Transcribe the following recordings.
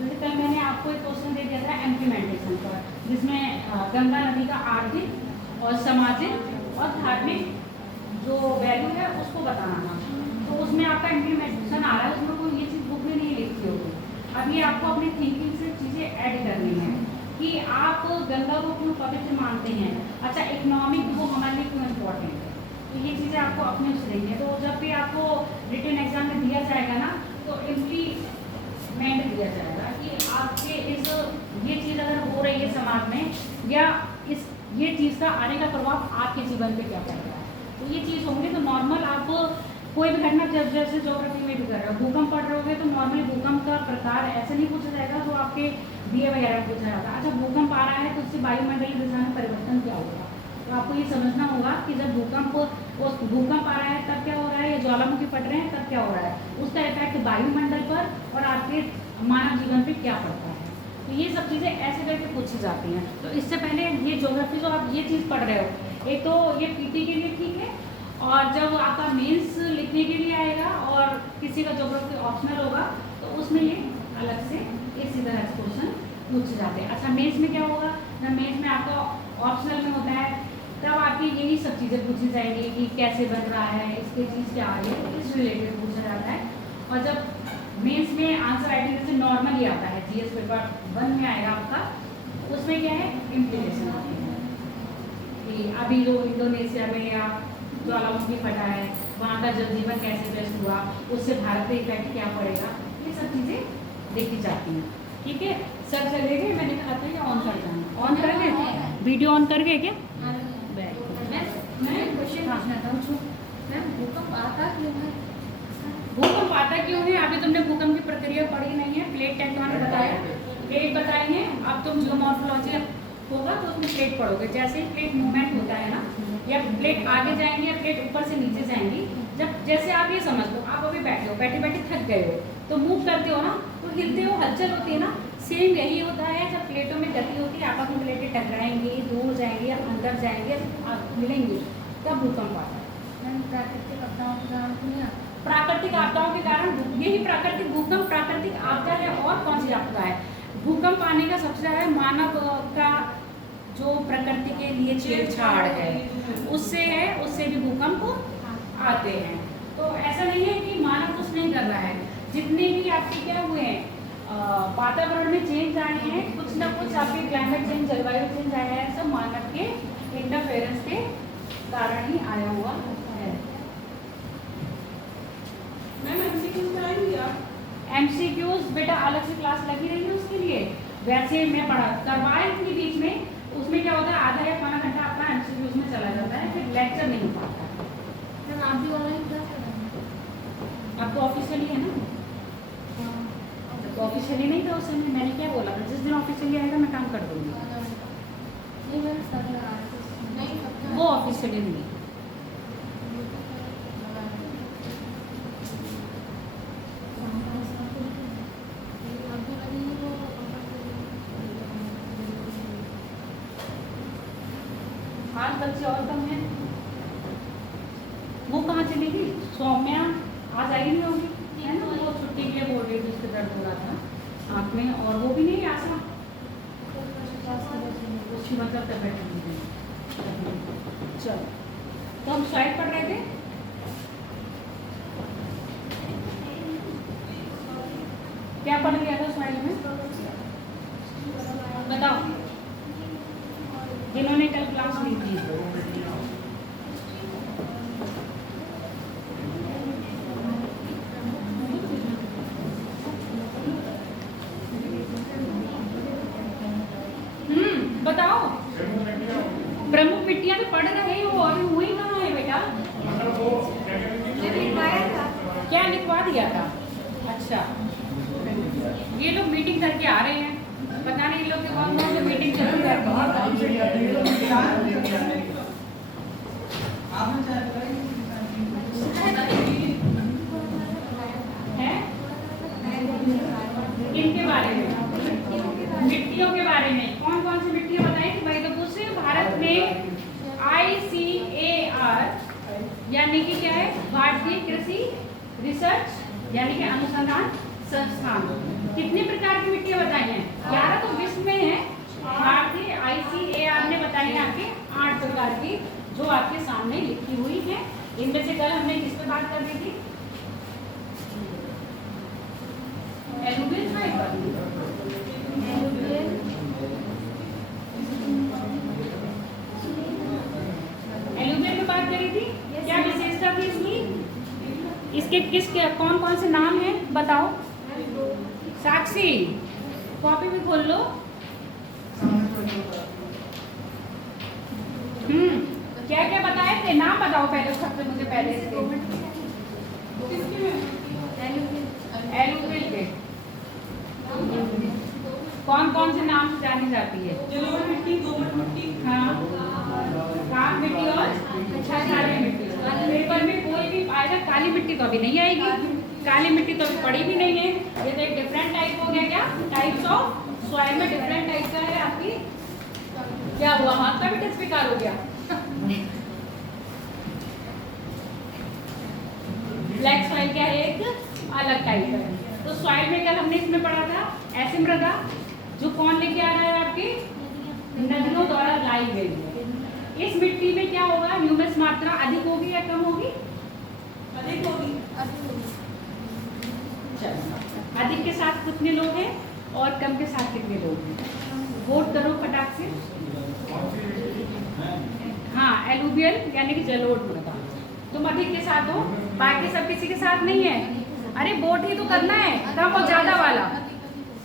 जैसे कल मैंने आपको एक क्वेश्चन दे दिया था इम्प्लीमेंटेशन पर, जिसमें गंगा नदी का आर्थिक और सामाजिक और धार्मिक जो वैल्यू है उसको बताना था। तो उसमें आपका इम्प्लीमेंटेशन आ रहा है, उसमें कोई ये चीज़ बुक में नहीं लिखी होगी। अब ये आपको अपनी थिंकिंग से चीज़ें ऐड करनी है कि आप गंगा को क्यों पवित्र मानते हैं। अच्छा, इकोनॉमिक वो हमारे लिए क्यों इम्पोर्टेंट है, तो ये चीज़ें आपको अपने से देंगे। तो जब भी आपको रिटन एग्जाम में दिया जाएगा ना, तो इम्प्लीमेंट दिया जाएगा कि आपके इस ये चीज़ अगर हो रही है समाज में, या इस ये चीज़ का आने का प्रभाव आपके जीवन पे क्या पड़ रहा है। तो ये चीज़ होंगे तो नॉर्मल आप कोई भी घटना, जब जैसे ज्योग्राफी में भी कर रहे हो, भूकंप पढ़ रहे होगे तो नॉर्मली भूकंप का प्रकार ऐसे नहीं पूछा जाएगा जो आपके बीए वगैरह में पूछा जाता है। अच्छा, भूकंप आ रहा है तो उससे वायुमंडलीय दिशा में परिवर्तन क्या होगा, तो आपको ये समझना होगा कि जब भूकंप आ रहा है तब क्या हो रहा है, या ज्वालामुखी फट रहे हैं तब क्या हो रहा है, उसका इफेक्ट वायुमंडल पर और आपके मानव जीवन पे क्या पड़ता है। तो ये सब चीज़ें ऐसे करके पूछी जाती हैं। तो इससे पहले ये ज्योग्राफी जो आप ये चीज़ पढ़ रहे हो, एक तो ये पीटी के लिए ठीक है, और जब आपका मेंस लिखने के लिए आएगा और किसी का ज्योग्राफी ऑप्शनल होगा तो उसमें ये अलग से इसी तरह से क्वेश्चन पूछे जाते हैं। अच्छा, मेंस में क्या होगा, जब मेंस में आपका ऑप्शनल में होता है तब आपकी यही सब चीज़ें पूछी जाएंगी कि कैसे बन रहा है, इसकी चीज़ क्या है, इस रिलेटेड पूछा जाता है। और जब मेंस में आंसर राइटिंग जैसे नॉर्मली आता है, जीएस पेपर 1 में आएगा आपका, उसमें क्या है इम्प्लीमेशन आती है कि अभी जो इंडोनेशिया में या ज्वालामुखी फटा है वहाँ का जनजीवन कैसे व्यस्त हुआ, उससे भारत पे इफेक्ट क्या पड़ेगा, ये सब चीज़ें देखी जाती हैं। ठीक है, सब चलेगा। मैंने कहा था या ऑन कर जाना, ऑन कर गए, वीडियो ऑन कर गए क्या? मैं क्वेश्चन पूछना था मैम, भूकंप आता क्यों है? भूकंप आता क्यों है? अभी तुमने भूकंप की प्रक्रिया पढ़ी नहीं है, प्लेट टेक्टोनिक बताया, प्लेट बताई है। अब तुम जियोमॉर्फोलॉजी होगा तो उसमें प्लेट पढ़ोगे। जैसे ही प्लेट मूवमेंट होता है ना, या प्लेट आगे जाएंगी या प्लेट ऊपर से नीचे जाएंगी, जब जैसे आप ये समझ लो, आप अभी बैठे हो, बैठे बैठे थक गए हो तो मूव करते हो ना, तो हिलते हो, हलचल होती है ना, सेम यही होता है। जब प्लेटों में गति होती है, आपस में प्लेटें टकराएंगी, दूर जाएंगी या अंदर जाएंगे, मिलेंगी, तब भूकंप आता है। प्राकृतिक आपदाओं के कारण नहीं आता? प्राकृतिक आपदाओं के कारण, यही प्राकृतिक भूकंप प्राकृतिक आपदा है। और कौन सी आपदा है? भूकंप आने का सबसे ज़्यादा मानव का जो प्रकृति के लिए छेड़छाड़ है उससे है, उससे भी भूकंप आते हैं। तो ऐसा नहीं है कि मानव कुछ नहीं कर रहा है, जितने भी आपके क्या हुए हैं वातावरण में चेंज आए हैं, कुछ ना कुछ आपके क्लाइमेट चेंज, जलवायु चेंज आया है, सब मानव के इंटरफेरेंस के कारण ही आया हुआ है। मैम एमसीक्यूज कराएंगी आप? एमसीक्यूज बेटा अलग से क्लास लगी रही है उसके लिए। वैसे मैं पढ़ा करवाए थी बीच में, उसमें क्या होता है आधा या पौना घंटा आपका एमसीक्यूज में चला जाता है, फिर लेक्चर नहीं हो पाता है। मैम आप भी ऑनलाइन क्लास कराएंगे? अब तो ऑफिशियली है ना, तो ऑफिशियली नहीं था उस समय। मैंने क्या बोला था, जिस दिन ऑफिशियली आएगा मैं काम कर दूंगी। नहीं मैम सर लगा रहे थे। नहीं वो ऑफिशियली नहीं। आज बच्चे और कम है, वो कहाँ चलेगी? सौम्या आज आई नहीं होगी, है ना, वो छुट्टी के लिए बोल रही थी, उसके दर्द हो रहा था आँख में, और वो भी नहीं आशा, उसकी मतलब तबियत नहीं है। चलो, तो हम स्लाइड पढ़ रहे थे। क्या पढ़ लिया था स्लाइड में, बताओ जिन्होंने कल क्लास ली थी। बताओ, प्रमुख मिट्टियां तो पढ़ रहे हो, अभी हुई कहाँ है बेटा? क्या लिखवा दिया था? अच्छा, ये लोग मीटिंग करके आ रहे हैं, पता नहीं लोग के कौन कौन से मीटिंग चल रही है। इनके बारे में, मिट्टियों के बारे में, कौन कौन सी मिट्टियां बताई थी भाई? तो पूछे भारत में ICAR यानी कि क्या है, भारतीय कृषि रिसर्च यानी कि अनुसंधान संस्थान कितने प्रकार की मिट्टियां प्रकार की जो आपके सामने लिखी हुई है। इनमें से कल हमने किस पे बात कर दी थी? एलुवियल था एक बार। एलुवियल पे बात करी थी। क्या विशेषता थी इसकी? इसके किस कौन कौन से नाम हैं बताओ? साक्षी कॉपी भी खोल लो। क्या क्या बताए थे? नाम बताओ पहले सबसे मुझे पहले इसके। एलुवियल के कौन कौन से नाम से जानी जाती है? जलोढ़ मिट्टी, दोमट मिट्टी। हाँ, काली मिट्टी और क्षारीय मिट्टी। पेपर में कोई भी आएगा काली मिट्टी तो अभी नहीं आएगी। काली मिट्टी तो अभी पड़ी भी नहीं है। ये तो एक डिफरेंट टाइप हो गया। क्या टाइप्स ऑफ सॉइल में डिफरेंट टाइप का है आपकी। क्या हुआ? हाथ का भी टच बेकार हो गया। ब्लैक सॉइल क्या है? एक अलग टाइप का है। तो सॉइल में कल हमने इसमें पढ़ा था ऐसी मृदा जो कौन लेके आ रहा है? आपकी नदियों द्वारा लाई गई है। इस मिट्टी में क्या होगा? ह्यूमस मात्रा अधिक होगी या कम होगी? अधिक होगी। चलो, अधिक के साथ कितने लोग हैं और कम के साथ कितने लोग हैं? वोट करो फटाक से। हाँ, एलुवियल यानी कि जलोढ़ मृदा। तुम अधिक के साथ हो, बाकी सब किसी के साथ नहीं है। अरे वोट ही तो करना है, कम और ज्यादा वाला।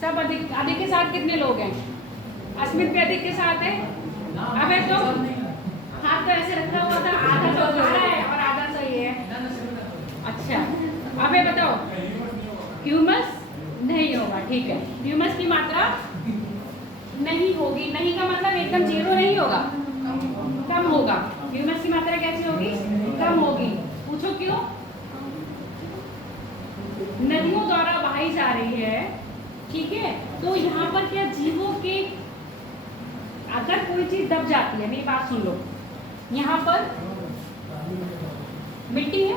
सब अधिक। अधिक के साथ कितने लोग हैं? अस्मित भी अधिक के साथ है। अबे तो हाथ तो ऐसे रखा हुआ था, आधा तो खड़ा है और आधा सही है। अच्छा, अबे बताओ ह्यूमस नहीं होगा। ठीक है, ह्यूमस की मात्रा नहीं होगी। नहीं का मतलब एकदम जीरो नहीं होगा, कम होगा। ह्यूमस की मात्रा कैसी होगी? कम होगी। पूछो क्यों? नदियों द्वारा बहाई जा रही है। ठीक है, तो यहाँ पर क्या जीवों के अगर कोई चीज दब जाती है, मेरी बात सुन लो। यहाँ पर मिट्टी है,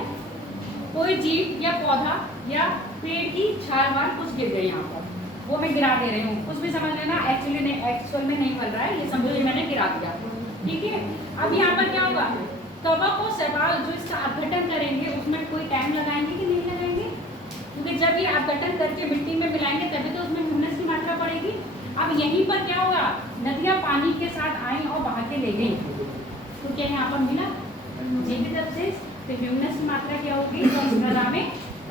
कोई जीव या पौधा या पेड़ की छाल वाल कुछ गिर गई यहाँ पर, वो मैं गिरा दे रही हूँ। कुछ भी समझ लेना, एक्चुअल में नहीं फल रहा है, ये समझो ये मैंने गिरा दिया। ठीक है, अब यहाँ पर क्या होगा? कवक और शैवाल जो इसका अपघटन करेंगे उसमें कोई टाइम लगाएंगे कि नहीं लगाएंगे? क्योंकि जब ये अपघटन करके मिट्टी में मिलाएंगे तभी तो उसमें ह्यूमस की मात्रा बढ़ेगी। अब यहीं पर क्या होगा? नदियाँ पानी के साथ आई और बहा के ले गई, तो क्या यहाँ पर मिला जीवित अवशेष? तो ह्यूमस की मात्रा क्या होगी? तो इस मृदा में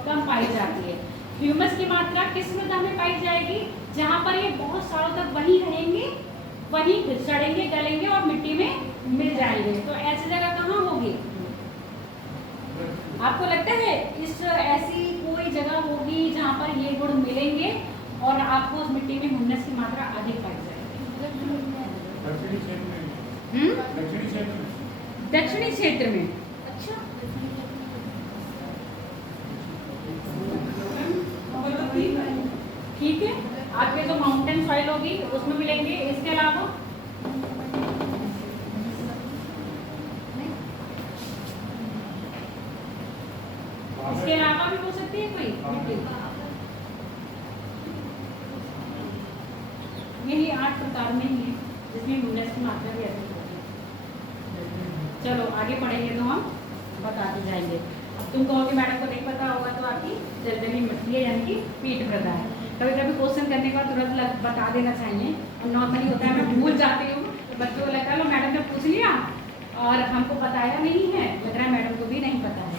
कम पाई जाती है। ह्यूमस की मात्रा किस मृदा में पाई जाएगी? जहाँ पर ये बहुत सालों तक वहीं रहेंगे, वहीं सड़ेंगे, गलेंगे और मिट्टी में मिल जाएंगे। तो ऐसी जगह कहाँ होगी? आपको लगता है इस ऐसी कोई जगह होगी जहाँ पर ये गुण मिलेंगे और आपको उस मिट्टी में ह्यूमस की मात्रा अधिक पाई जाएगी? दक्षिणी क्षेत्र में। अच्छा, ठीक है, आपके जो माउंटेन सॉइल होगी उसमें मिलेंगे। इसके अलावा भी हो सकती है कोई मिट्टी। यही 8 प्रकार में ही है जिसमें ह्यूमस की मात्रा भी अधिक होती है। चलो आगे पढ़ेंगे तो हम बताते जाएंगे। अब तुम कहोगे मैडम को नहीं पता होगा तो आपकी दलदली मिट्टी है यानी कि पीठ मृदा है। कभी कभी क्वेश्चन करने का तुरंत बता देना चाहिए, और नॉर्मली होता है मैं भूल जाती हूँ, बच्चों को लगता है लो मैडम ने पूछ लिया और हमको बताया नहीं है, लग रहा है मैडम को भी नहीं पता है।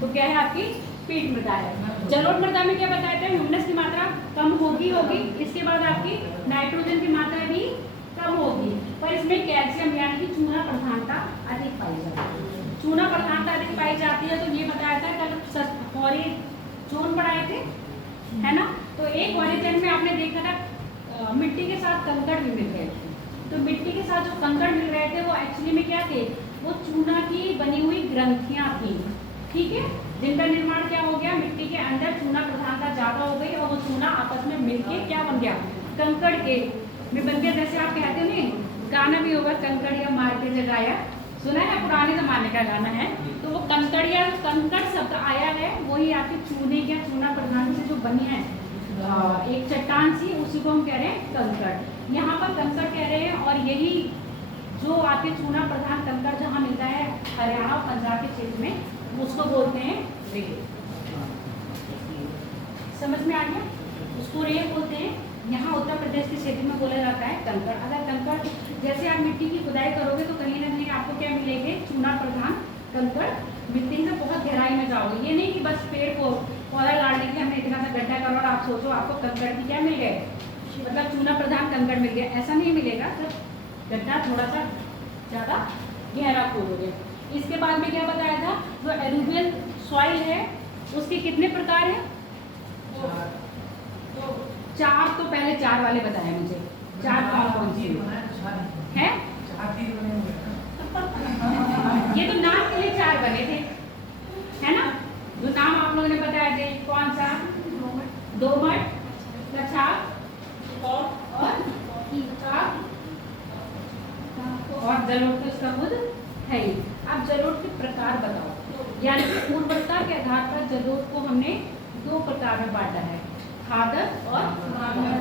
तो क्या है आपकी पीठ मृदा है। जलोढ़ मृदा में क्या बताया था? ह्यूमस की मात्रा कम होगी। इसके बाद आपकी नाइट्रोजन की मात्रा भी कम होगी, पर इसमें कैल्शियम यानी कि चूना प्रधानता अधिक पाई जाती है। चूना प्रधानता अधिक पाई जाती है तो ये बताया था कल हॉरिजोन पढ़ाए थे, है ना? तो एक हॉरिजोन में आपने देखा था मिट्टी के साथ कंकड़ भी मिल रहे थे। तो मिट्टी के साथ जो कंकड़ मिल रहे थे वो एक्चुअली में क्या थे? वो चूना की बनी हुई ग्रंथियां थी। ठीक है, जिनका निर्माण क्या हो गया? मिट्टी के अंदर चूना प्रधानता ज्यादा हो गई और वो चूना आपस में मिलके क्या बन गया? कंकड़ के में बन गया। जैसे आप कहते हो नहीं, गाना भी होगा कंकड़ या मार के जगाया, सुना है? पुराने जमाने का गाना है। तो वो कंकड़ या कंकड़ शब्द आया है, वही आपके चूने या चूना प्रधान से जो बनी है एक चट्टान सी, उसी को हम कह रहे हैं कंकड़। यहाँ पर कंकड़ कह रहे हैं और यही जो आपके चूना प्रधान कंकड़ जहाँ मिलता है हरियाणा और पंजाब के क्षेत्र में, उसको बोलते हैं रेत। समझ में आ गया? उसको रेत बोलते हैं। यहाँ उत्तर प्रदेश के क्षेत्र में बोला जाता है कंकड़। अगर कंकड़ जैसे आप मिट्टी की खुदाई करोगे तो कहीं ना कहीं आपको क्या मिलेंगे? चूना प्रधान कंकड़ मिट्टी से बहुत गहराई में जाओगे। ये नहीं कि बस पेड़ को पौधा गाड़ने के लिए हमने इतना सा गड्ढा करा और आप सोचो आपको कंकड़ की क्या मिल गए, मतलब चूना प्रधान कंकड़ मिल गया, ऐसा नहीं मिलेगा। तो गड्ढा थोड़ा सा ज़्यादा गहरा खोदोगे। इसके बाद में क्या बताया था? जो एलुवियल सॉइल है उसके कितने प्रकार हैं? चार। तो पहले चार वाले बताए मुझे। चार कौन से हैं? ये तो नाम के लिए चार बने थे, है ना? जो नाम आप लोगों ने बताया थे, कौन सा? दोमट, कछाप और जलोढ़ के समुद्र है ही। अब जलोढ़ के प्रकार बताओ। यानी कि उर्वरता के आधार पर जलोढ़ को हमने दो प्रकार में बांटा है, खादर और बागर।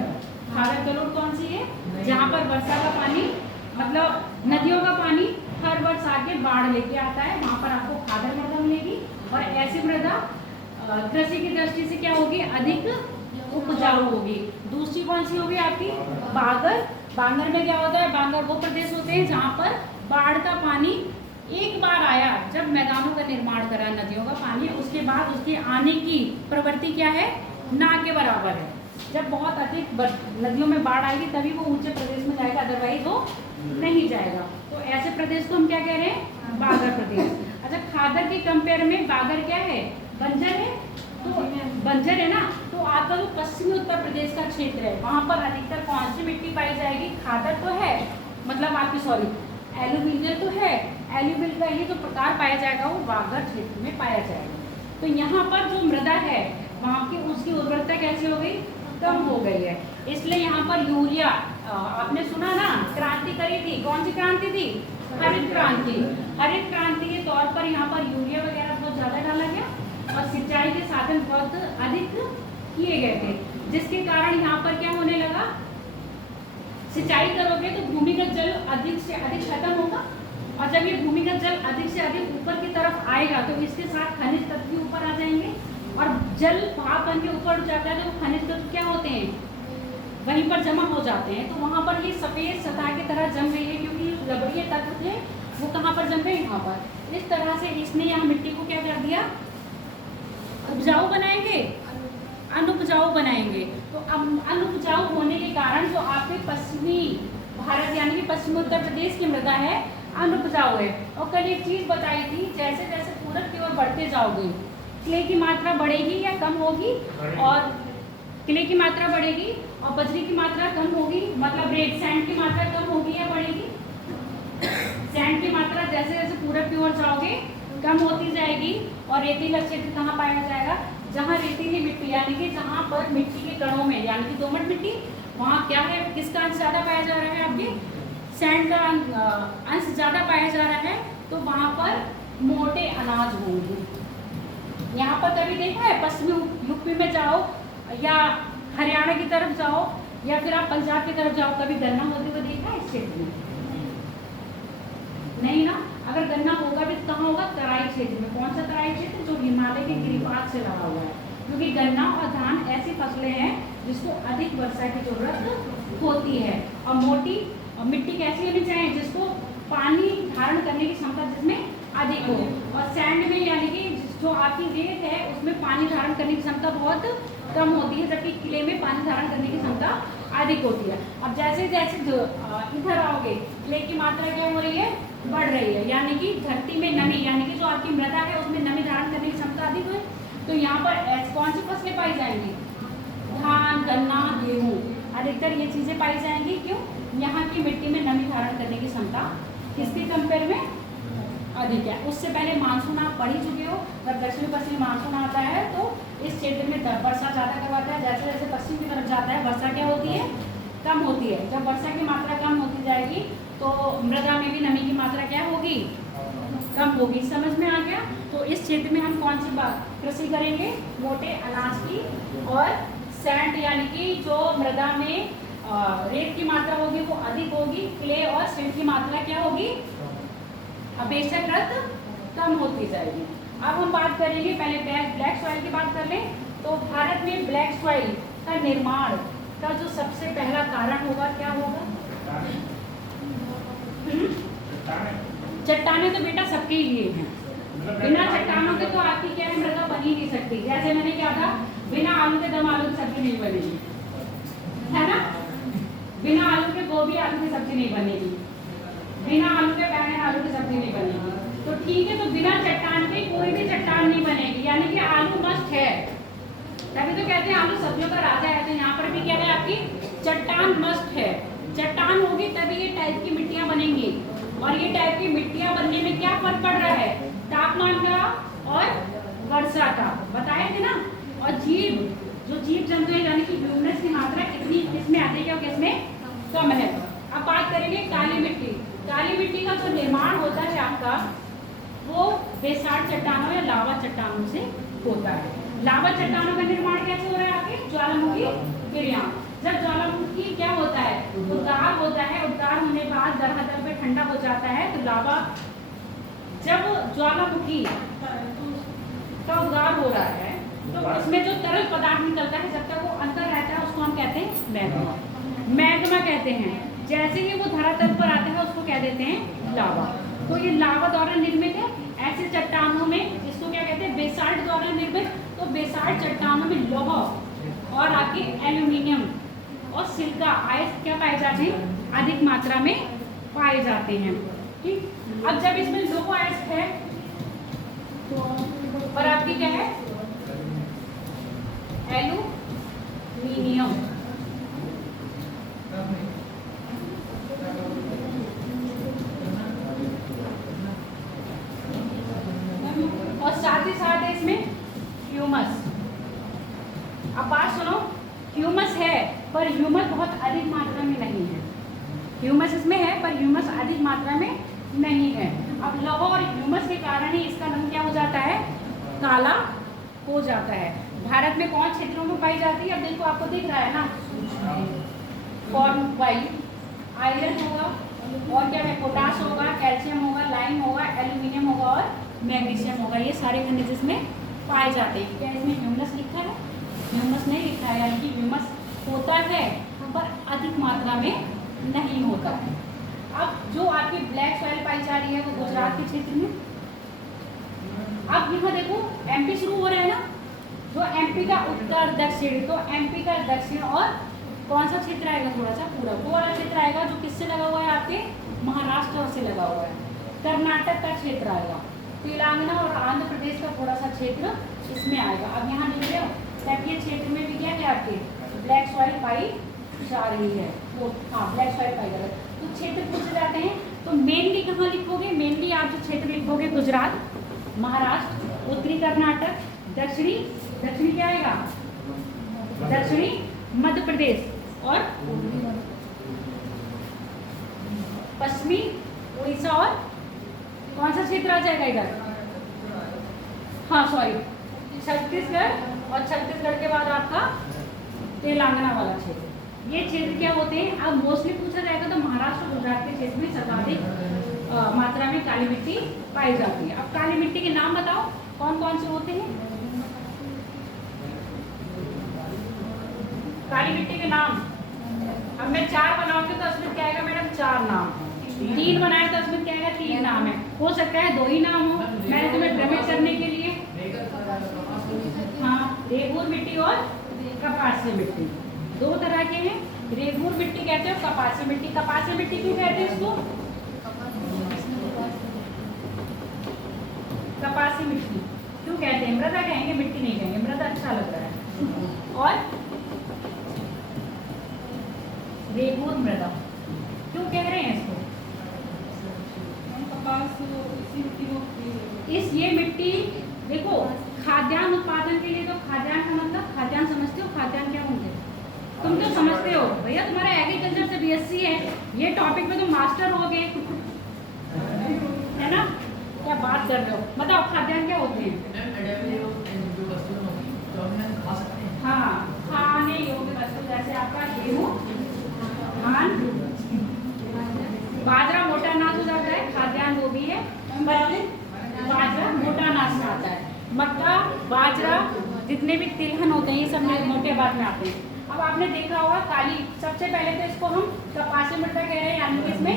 खादर जलोढ़ कौन सी है? जहाँ पर वर्षा का पानी, मतलब नदियों का पानी हर वर्ष आके बाढ़ लेके आता है, वहाँ पर आपको खादर मृदा मिलेगी। और ऐसी मृदा कृषि की दृष्टि से क्या होगी? अधिक उपजाऊ होगी। दूसरी कौन सी होगी आपकी? बागर। बांगर में क्या होता है? बांगर वो प्रदेश होते हैं जहाँ पर बाढ़ का पानी एक बार आया, जब मैदानों का निर्माण करा नदियों का पानी, उसके बाद उसके आने की प्रवृत्ति क्या है? ना के बराबर है। जब बहुत अधिक नदियों में बाढ़ आएगी तभी वो ऊंचे प्रदेश में जाएगा, अदरवाइज वो नहीं जाएगा। तो ऐसे प्रदेश को हम क्या कह रहे हैं? बागर प्रदेश। अच्छा, खादर के कंपेयर में बागर क्या है? बंजर है। तो बंजर है ना, तो आपका जो पश्चिमी उत्तर प्रदेश का क्षेत्र है वहाँ पर अधिकतर कौन सी मिट्टी पाई जाएगी? खादर तो है, मतलब आपकी एलुवियल तो है, एलुवियल का ये जो प्रकार पाया जाएगा वो बागर क्षेत्र में पाया जाएगा। तो यहाँ पर जो मृदा है वहाँ की उसकी उर्वरता कैसी हो गई? कम हो गई है। इसलिए यहाँ पर यूरिया, आपने सुना ना, क्रांति करी थी। कौन सी क्रांति थी? हरित क्रांति। हरित क्रांति के तौर पर यहाँ पर यूरिया वगैरह बहुत ज़्यादा डाला गया और सिंचाई के साधन बहुत अधिक किए गए थे, जिसके कारण यहाँ पर क्या होने लगा? सिंचाई करोगे तो भूमिगत जल अधिक से अधिक खत्म होगा, और जब ये भूमिगत जल अधिक से अधिक ऊपर की तरफ आएगा तो इसके साथ खनिज तत्व भी ऊपर आ जाएंगे, और जल भाप बन के ऊपर उठ जाता है तो खनिज तत्व क्या होते हैं? वहीं पर जमा हो जाते हैं। तो वहाँ पर ये सफ़ेद सतह की तरह जम गई है, क्योंकि रबड़ीय तत्व थे वो कहाँ पर जम गए? यहाँ पर। इस तरह से इसने यहाँ मिट्टी को क्या कर दिया? उपजाऊ बनाएंगे, अनुपजाऊ बनाएंगे। तो अब अनुपजाऊ होने के कारण जो आपके पश्चिमी भारत यानी कि पश्चिमी उत्तर प्रदेश की मृदा है अनुपजाऊ है। और कल एक चीज़ बताई थी, जैसे जैसे पूरब की ओर बढ़ते जाओगे क्ले की मात्रा बढ़ेगी या कम होगी? और क्ले की मात्रा बढ़ेगी और बजरी की मात्रा कम होगी, मतलब रेड सैंड की मात्रा कम होगी या बढ़ेगी? सैंड की मात्रा जैसे जैसे पूरब की ओर जाओगे कम होती जाएगी। और रेतीला क्षेत्र कहाँ पाया जाएगा? जहाँ रेतीली मिट्टी यानी कि जहाँ पर मिट्टी के कणों में यानी कि दोमट मिट्टी, वहाँ क्या है? किसका अंश ज़्यादा पाया जा रहा है? आपके सैंड का अंश ज़्यादा पाया जा रहा है। तो वहाँ पर मोटे अनाज होंगे। यहाँ पर कभी देखा है? पश्चिमी यूपी में जाओ या हरियाणा की तरफ जाओ या फिर आप पंजाब की तरफ जाओ, कभी गन्ना होते हुए देखा है इस क्षेत्र में? नहीं ना। अगर गन्ना होगा भी तो कहाँ होगा? तराई क्षेत्र में। कौन सा तराई क्षेत्र? जो हिमालय के गिरिपात से लगा हुआ है, क्योंकि गन्ना और धान ऐसी फसलें हैं जिसको अधिक वर्षा की जरूरत होती है। और मोटी मिट्टी कैसी होनी चाहिए? जिसको पानी धारण करने की क्षमता जिसमें अधिक हो। और सैंड में यानी कि जो आपकी रेत है उसमें पानी धारण करने की क्षमता बहुत कम होती है, जबकि किले में पानी धारण करने की क्षमता अधिक होती है। अब जैसे जैसे इधर आओगे किले की मात्रा क्या हो रही है? बढ़ रही है, यानी कि धरती में नमी यानी कि जो आपकी मृदा है उसमें नमी धारण करने की क्षमता अधिक है। तो यहाँ पर कौन सी फसलें पाई जाएंगी? धान, गन्ना, गेहूँ, अधिकतर ये चीज़ें पाई जाएंगी। क्यों? यहाँ की मिट्टी में नमी धारण करने की क्षमता किसके कंपेयर में अधिक है। उससे पहले मानसून आप पढ़ ही चुके हो, जब दक्षिण पश्चिमी मानसून आता है तो इस क्षेत्र में वर्षा ज़्यादा करवाता है। जैसे जैसे पश्चिम की तरफ जाता है वर्षा क्या होती है? कम होती है। जब वर्षा की मात्रा कम होती जाएगी तो मृदा में भी नमी की मात्रा क्या होगी? कम होगी। समझ में आ गया? तो इस क्षेत्र में हम कौन सी कृषि करेंगे? मोटे अनाज की। और सैंड यानी कि जो मृदा में रेत की मात्रा होगी वो अधिक होगी, क्ले और सिल्ट की मात्रा क्या होगी, अपेक्षाकृत कम होती जाएगी। अब हम बात करेंगे, पहले ब्लैक सॉइल की बात कर लें। तो भारत में ब्लैक सॉइल का निर्माण का जो सबसे पहला कारण होगा क्या होगा? चट्टानें तो बेटा सबके ही लिए हैं, बिना चट्टानों के तो आपकी क्या है, मृदा बन ही नहीं सकती। जैसे मैंने क्या था, बिना आलू के दम आलू की सब्जी नहीं बनेगी, है ना? बिना आलू के गोभी आलू की सब्जी नहीं बनेगी, बिना आलू के बैंगन आलू की सब्जी नहीं बनेगी। तो ठीक है, तो बिना चट्टान के कोई भी चट्टान नहीं बनेगी, यानी कि आलू मस्ट है। तभी तो कहते हैं आलू सब्जियों का राजा है। तो यहाँ पर भी क्या है, आपकी चट्टान मस्ट है। चट्टान होगी तभी ये टाइप की मिट्टियां बनेंगी। और ये टाइप की मिट्टियां बनने में क्या फर्क पड़ रहा है, तापमान का और वर्षा का, बताए थे ना। और जो जीव जंतु है यानी कि ह्यूमस की मात्रा कितनी किसमें अधिक है और किसमें कम है। अब बात करेंगे काली मिट्टी। काली मिट्टी का जो निर्माण होता है आपका, वो बेसाल्ट चट्टानों या लावा चट्टानों से होता है। लावा चट्टानों का निर्माण कैसे हो रहा है आपके, ज्वालामुखी क्रिया। जब ज्वालामुखी क्या होता है, उद्गार होता है, उद्गार होने के बाद धरातल पे ठंडा हो जाता है, तो लावा, जब ज्वालामुखी का उद्गार हो रहा है तो उसमें जो तरल पदार्थ निकलता है, जब तक वो अंदर रहता है उसको हम कहते हैं मैग्मा, मैग्मा कहते हैं। जैसे ही वो धरातल पर आता है उसको कह देते हैं लावा। तो ये लावा द्वारा निर्मित है। ऐसे चट्टानों में इसको क्या कहते हैं, बेसाल्ट द्वारा निर्मित। तो बेसाल्ट चट्टानों में लौह और आपके एल्यूमिनियम और सिलिका आयस्क क्या पाए जाते हैं, अधिक मात्रा में पाए जाते हैं। ठीक, अब जब इसमें लौह आयस्क है तो और आपकी क्या है, एल्यूमिनियम। और साथ ही साथ है इसमें ह्यूमस। अब बात सुनो, ह्यूमस है पर ह्यूमस बहुत अधिक मात्रा में नहीं है। ह्यूमस इसमें है पर ह्यूमस अधिक मात्रा में नहीं है। अब लौह और ह्यूमस के कारण ही इसका रंग क्या हो जाता है, काला हो जाता है। भारत में कौन क्षेत्रों में पाई जाती है, अब देखो आपको दिख रहा है ना, फॉर्म वाई आयरन होगा और क्या है, पोटाश होगा, कैल्शियम होगा, लाइम होगा, एल्यूमिनियम होगा और मैग्नीशियम होगा। ये सारे खनिज इसमें पाए जाते हैं। क्या इसमें ह्यूमस लिखा है, ह्यूमस नहीं लिखा है, यानी कि ह्यूमस होता है पर अधिक मात्रा में नहीं होता है। अब जो आपकी ब्लैक सॉइल पाई जा रही है वो गुजरात के क्षेत्र में। अब यहाँ देखो एमपी शुरू हो रहा है ना, जो एमपी का उत्तर दक्षिण, तो एमपी का दक्षिण और कौन सा क्षेत्र आएगा, थोड़ा सा पूरा वो वाला क्षेत्र आएगा जो किससे लगा हुआ है, आपके महाराष्ट्र से लगा हुआ है। कर्नाटक का क्षेत्र आएगा, तेलंगाना और आंध्र प्रदेश का थोड़ा सा क्षेत्र इसमें आएगा। अब यहाँ देख रहे हो तटीय क्षेत्र में भी क्या है, आपके ब्लैक सॉइल पाई जा रही है। वो हाँ, ब्लैक सॉइल पाई जा रही है। तो क्षेत्र पूछे जाते हैं तो मेनली कहाँ लिखोगे, मेनली आप जो क्षेत्र लिखोगे गुजरात, महाराष्ट्र, उत्तरी कर्नाटक, दक्षिणी क्या आएगा, दक्षिणी मध्य प्रदेश और पश्चिमी उड़ीसा और कौन सा क्षेत्र आ जाएगा इधर, हाँ सॉरी छत्तीसगढ़, और छत्तीसगढ़ के बाद आपका तेलंगाना वाला क्षेत्र। ये क्षेत्र क्या होते हैं, अब मोस्टली पूछा जाएगा तो महाराष्ट्र और गुजरात के क्षेत्र में सर्वाधिक मात्रा में काली मिट्टी पाई जाती है। अब काली मिट्टी के नाम बताओ कौन कौन से होते हैं, काली मिट्टी के नाम। अब मैं 4 बनाऊंगी तो उसमें क्या आएगा मैडम, 4 नाम। 3 बनाए तो उसमें क्या आएगा, 3 नाम है। हो सकता है 2 ही नाम हो, मैंने तुम्हें भ्रमित करने के लिए। हाँ, रेगूर मिट्टी और कपासी मिट्टी 2 तरह के हैं। रेगूर मिट्टी कहते हैं, कपासी मिट्टी। कपासी मिट्टी क्यों कहते हैं इसको, कपासी मिट्टी क्यों कहते हैं, मृदा कहेंगे, मिट्टी नहीं कहेंगे, मृदा अच्छा लग रहा है। और रेगूर मृदा क्यों कह रहे हैं इसको, इस ये मिट्टी देखो खाद्यान्न उत्पादन के लिए, तो खाद्यान्न का मतलब खाद्यान्न समझते हो, खाद्यान्न क्या होंगे तुम तो समझते हो भैया, तुम्हारा एग्रीकल्चर से बीएससी है, ये टॉपिक में तो मास्टर हो गए, है ना। क्या बात कर रहे हो, बताओ खाद्यान्न क्या होते हैं, हाँ खाने योग्य वस्तु, जैसे आपका गेहूँ, खाद्यान्न, बाजरा मोटा अनाज हो जाता है, खाद्यान्न वो भी है, बाजरा मोटा अनाज में आता है, मक्का, बाजरा, जितने भी तिलहन होते हैं ये सब मोटे बाद में आते हैं। अब आपने देखा होगा काली, सबसे पहले तो इसको हम कपासी मृदा कह रहे हैं, यानी कि इसमें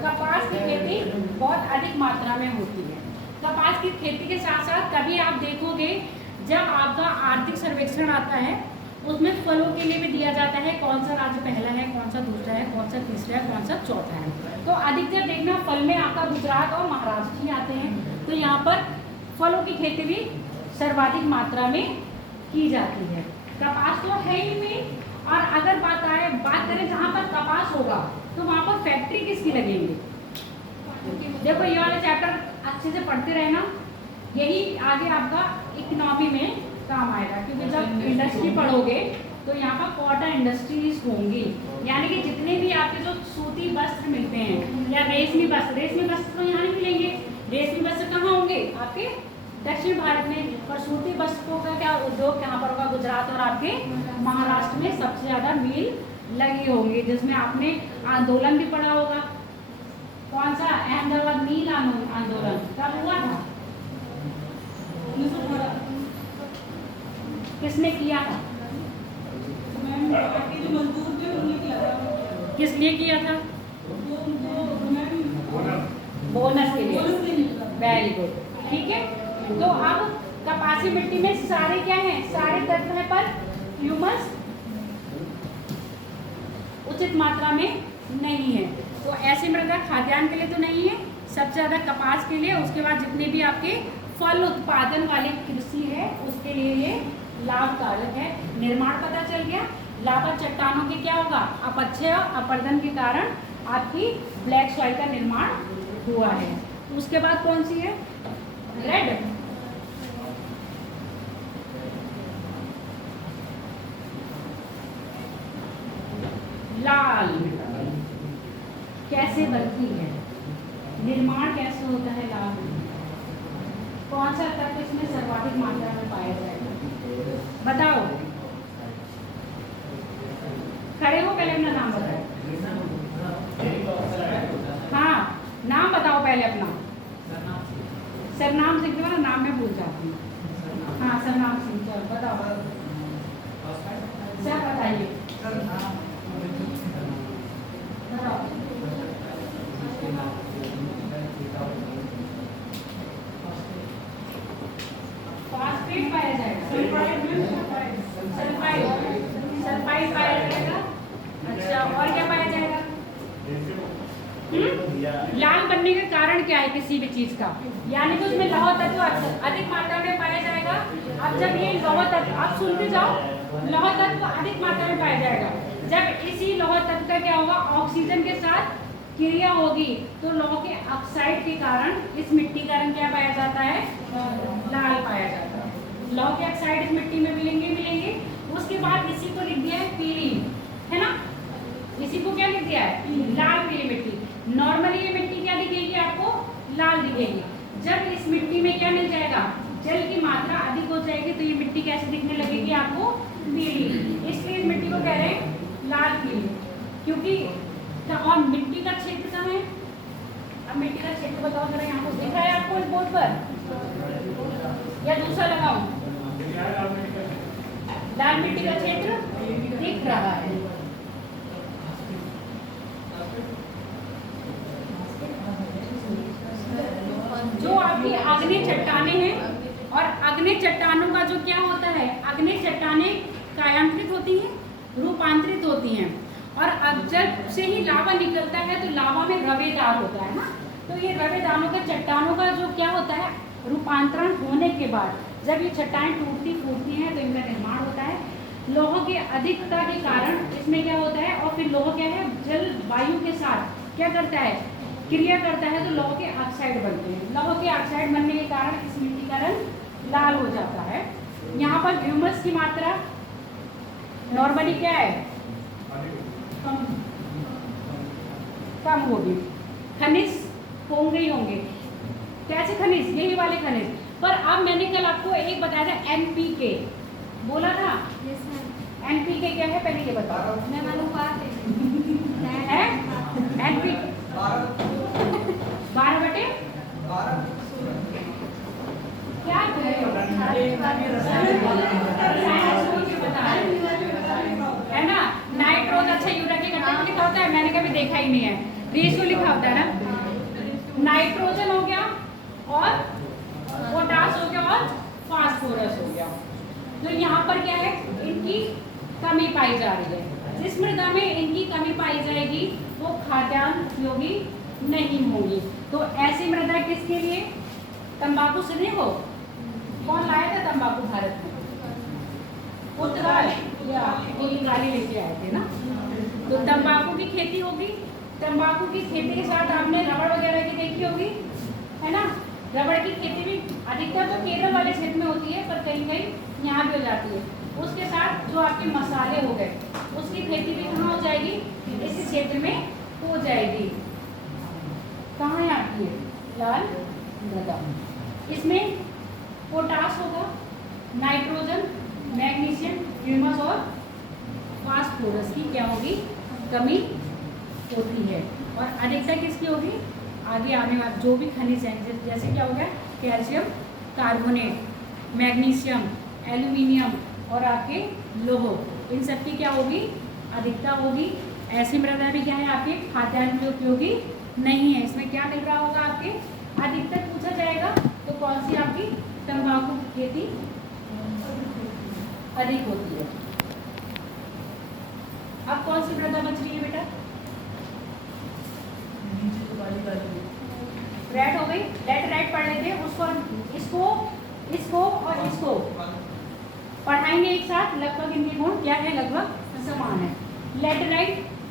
कपास की खेती बहुत अधिक मात्रा में होती है। कपास की खेती के साथ साथ कभी आप देखोगे जब आपका आर्थिक सर्वेक्षण आता है उसमें फलों के लिए भी दिया जाता है, कौन सा राज्य पहला है, कौन सा दूसरा है, कौन सा तीसरा है, कौन सा चौथा है। तो अधिकतर देखना फल में आपका गुजरात और महाराष्ट्र ही आते हैं। तो यहाँ पर फलों की खेती भी सर्वाधिक मात्रा में की जाती है। कपास तो है ही में, और अगर बात करें जहाँ पर कपास होगा तो वहाँ पर फैक्ट्री किसकी लगेंगी। देखो ये वाला चैप्टर अच्छे से पढ़ते रहना, यही आगे आपका इकोनॉमी में काम आएगा, क्योंकि जब इंडस्ट्री पढ़ोगे तो यहाँ पर कॉटन इंडस्ट्रीज होंगी, यानी कि जितने भी आपके जो सूती वस्त्र मिलते हैं या रेशमी वस्त्र तो यहाँ नहीं मिलेंगे। रेशमी वस्त्र कहाँ होंगे, आपके दक्षिण भारत में, और सूती वस्त्रों का क्या उद्योग कहाँ पर होगा, गुजरात और आपके महाराष्ट्र में सबसे ज़्यादा मिल लगी होंगी, जिसमें आपने आंदोलन भी पढ़ा होगा। कौन सा, अहमदाबाद मील आंदोलन कब हुआ था, किसने किया था, मजदूर थे उन्होंने किया था। किस लिए किया था, बोनस के लिए। वेरी गुड, ठीक है। तो अब कपासी मिट्टी में सारे क्या हैं, सारे तत्व हैं, पर ह्यूमस उचित मात्रा में नहीं है। तो ऐसी मृदा खाद्यान्न के लिए तो नहीं है, सबसे ज़्यादा कपास के लिए, उसके बाद जितने भी आपके फल उत्पादन वाली कृषि है उसके लिए ये लाभकारक है। निर्माण पता चल गया। लावा चट्टानों के क्या होगा, अपक्षय अपर्दन के कारण आपकी ब्लैक सॉइल का निर्माण हुआ है। उसके बाद कौन सी है, रेड, लाल कैसे बनती है, निर्माण कैसे होता है लाल, कौन सा तत्व इसमें सर्वाधिक मात्रा में पाया जाएगा, बताओ। खड़े हो, पहले अपना नाम बताओ। हाँ, नाम बताओ पहले अपना। सरनाम सिंह, ना नाम में भूल जाती हूँ। हाँ, सरनाम सिंह, चलो बताओ, सर बताइए, बताओ। फास्फेट पाया जाएगा, सल्फाइड पाया जाएगा। अच्छा, और क्या पाया जाएगा, लाल बनने का कारण क्या है किसी भी चीज का, यानी कि उसमें लौह तत्व अधिक मात्रा में पाया जाएगा। अब जब ये लौह तत्व, आप सुनते जाओ, लौह तत्व अधिक मात्रा में पाया जाएगा, जब इसी लौह तत्व का क्या होगा, ऑक्सीजन के साथ क्रिया होगी तो लौह के ऑक्साइड के कारण इस मिट्टी का रंग क्या पाया जाता है, लाल पाया जाता है। लौह के ऑक्साइड इस मिट्टी में मिलेंगे। उसके बाद इसी को लिख दिया है पीली, है ना, इसी को क्या लिख दिया है, लाल पीली मिट्टी। नॉर्मली ये मिट्टी क्या दिखेगी आपको, लाल दिखेगी। जब इस मिट्टी में क्या मिल जाएगा, जल की मात्रा अधिक हो जाएगी तो ये मिट्टी कैसे दिखने लगेगी आपको, पीली। इसलिए इस मिट्टी को कह रहे हैं लाल पीली, क्योंकि और मिट्टी का क्षेत्र कहाँ है, अब मिट्टी का क्षेत्र बताओ जरा, यहाँ पर दिख रहा है आपको इस बोर्ड पर या दूसरा लगाऊं, लाल मिट्टी का क्षेत्र दिख रहा है। जो आपकी आग्नेय चट्टानें हैं, और आग्नेय चट्टानों का जो क्या होता है, आग्नेय चट्टानें कायांतरित होती हैं, रूपांतरित होती हैं, और अब जब से ही लावा निकलता है तो लावा में रवेदार होता है ना, तो ये रवेदारों के चट्टानों का जो क्या होता है, रूपांतरण होने के बाद जब ये चट्टानें टूटती फूटती हैं तो इनका निर्माण होता है। लौह की अधिकता के कारण इसमें क्या होता है, और फिर लौह क्या है, जल वायु के साथ क्या करता है, क्रिया करता है, तो लौह के ऑक्साइड बनते हैं। लौह के ऑक्साइड बनने के कारण इस मिट्टी का रंग लाल हो जाता है। यहाँ पर ह्यूमस की मात्रा नॉर्मली क्या है, कम होगी। खनिज होंगे, कैसे खनिज, यही वाले खनिज। पर अब मैंने कल आपको एक बताया था NPK, बोला था। NPK क्या है पहले ये बताओ। मैं अनुपात है, देखा ही नहीं है, रेशियो लिखा होता है ना, नाइट्रोजन हो गया और पोटास हो गया और फास्फोरस हो गया। तो यहाँ पर क्या है, इनकी कमी पाई जा रही है। जिस मृदा में इनकी कमी पाई जाएगी वो खाद्यान्न उपयोगी नहीं होगी। तो ऐसी मृदा किसके लिए? तंबाकू सुने हो? कौन लाया था तंबाकू भारत में? पुर्तगाल या पुर्तगाली लेके आए थे ना। तो तंबाकू की खेती होगी। तंबाकू की खेती के साथ आपने रबड़ वगैरह की देखी होगी, है ना। रबड़ की खेती भी अधिकतर तो केरल वाले क्षेत्र में होती है, पर कहीं कहीं यहाँ भी हो जाती है। उसके साथ जो आपके मसाले हो गए, उसकी खेती भी कहाँ हो जाएगी? इस क्षेत्र में हो जाएगी। कहाँ है आपकी लाल मृदा? इसमें पोटास होगा, नाइट्रोजन, मैग्नीशियम, ह्यूमस और फास्फोरस की क्या होगी? कमी होती है। और अधिकता किसकी होगी? आगे आने वाले जो भी खनिज हैं, जैसे क्या हो गया, कैल्शियम कार्बोनेट, मैग्नीशियम, एल्यूमिनियम और आपके लोह, इन सब की क्या होगी? अधिकता होगी। ऐसी मृदा भी क्या है आपके खाद्यान्न के उपयोगी नहीं है। इसमें क्या मिल रहा होगा आपके? अधिकतर पूछा जाएगा तो कौन सी आपकी तंबाकू की खेती अधिक होती है। अब कौन सी मृदा बच रही है बेटा? रेड हो गई, लेटराइट पढ़ लेते हैं उसको, इसको और इसको पढ़ाएंगे एक साथ। लगभग इनके गुण क्या है? लगभग समान है।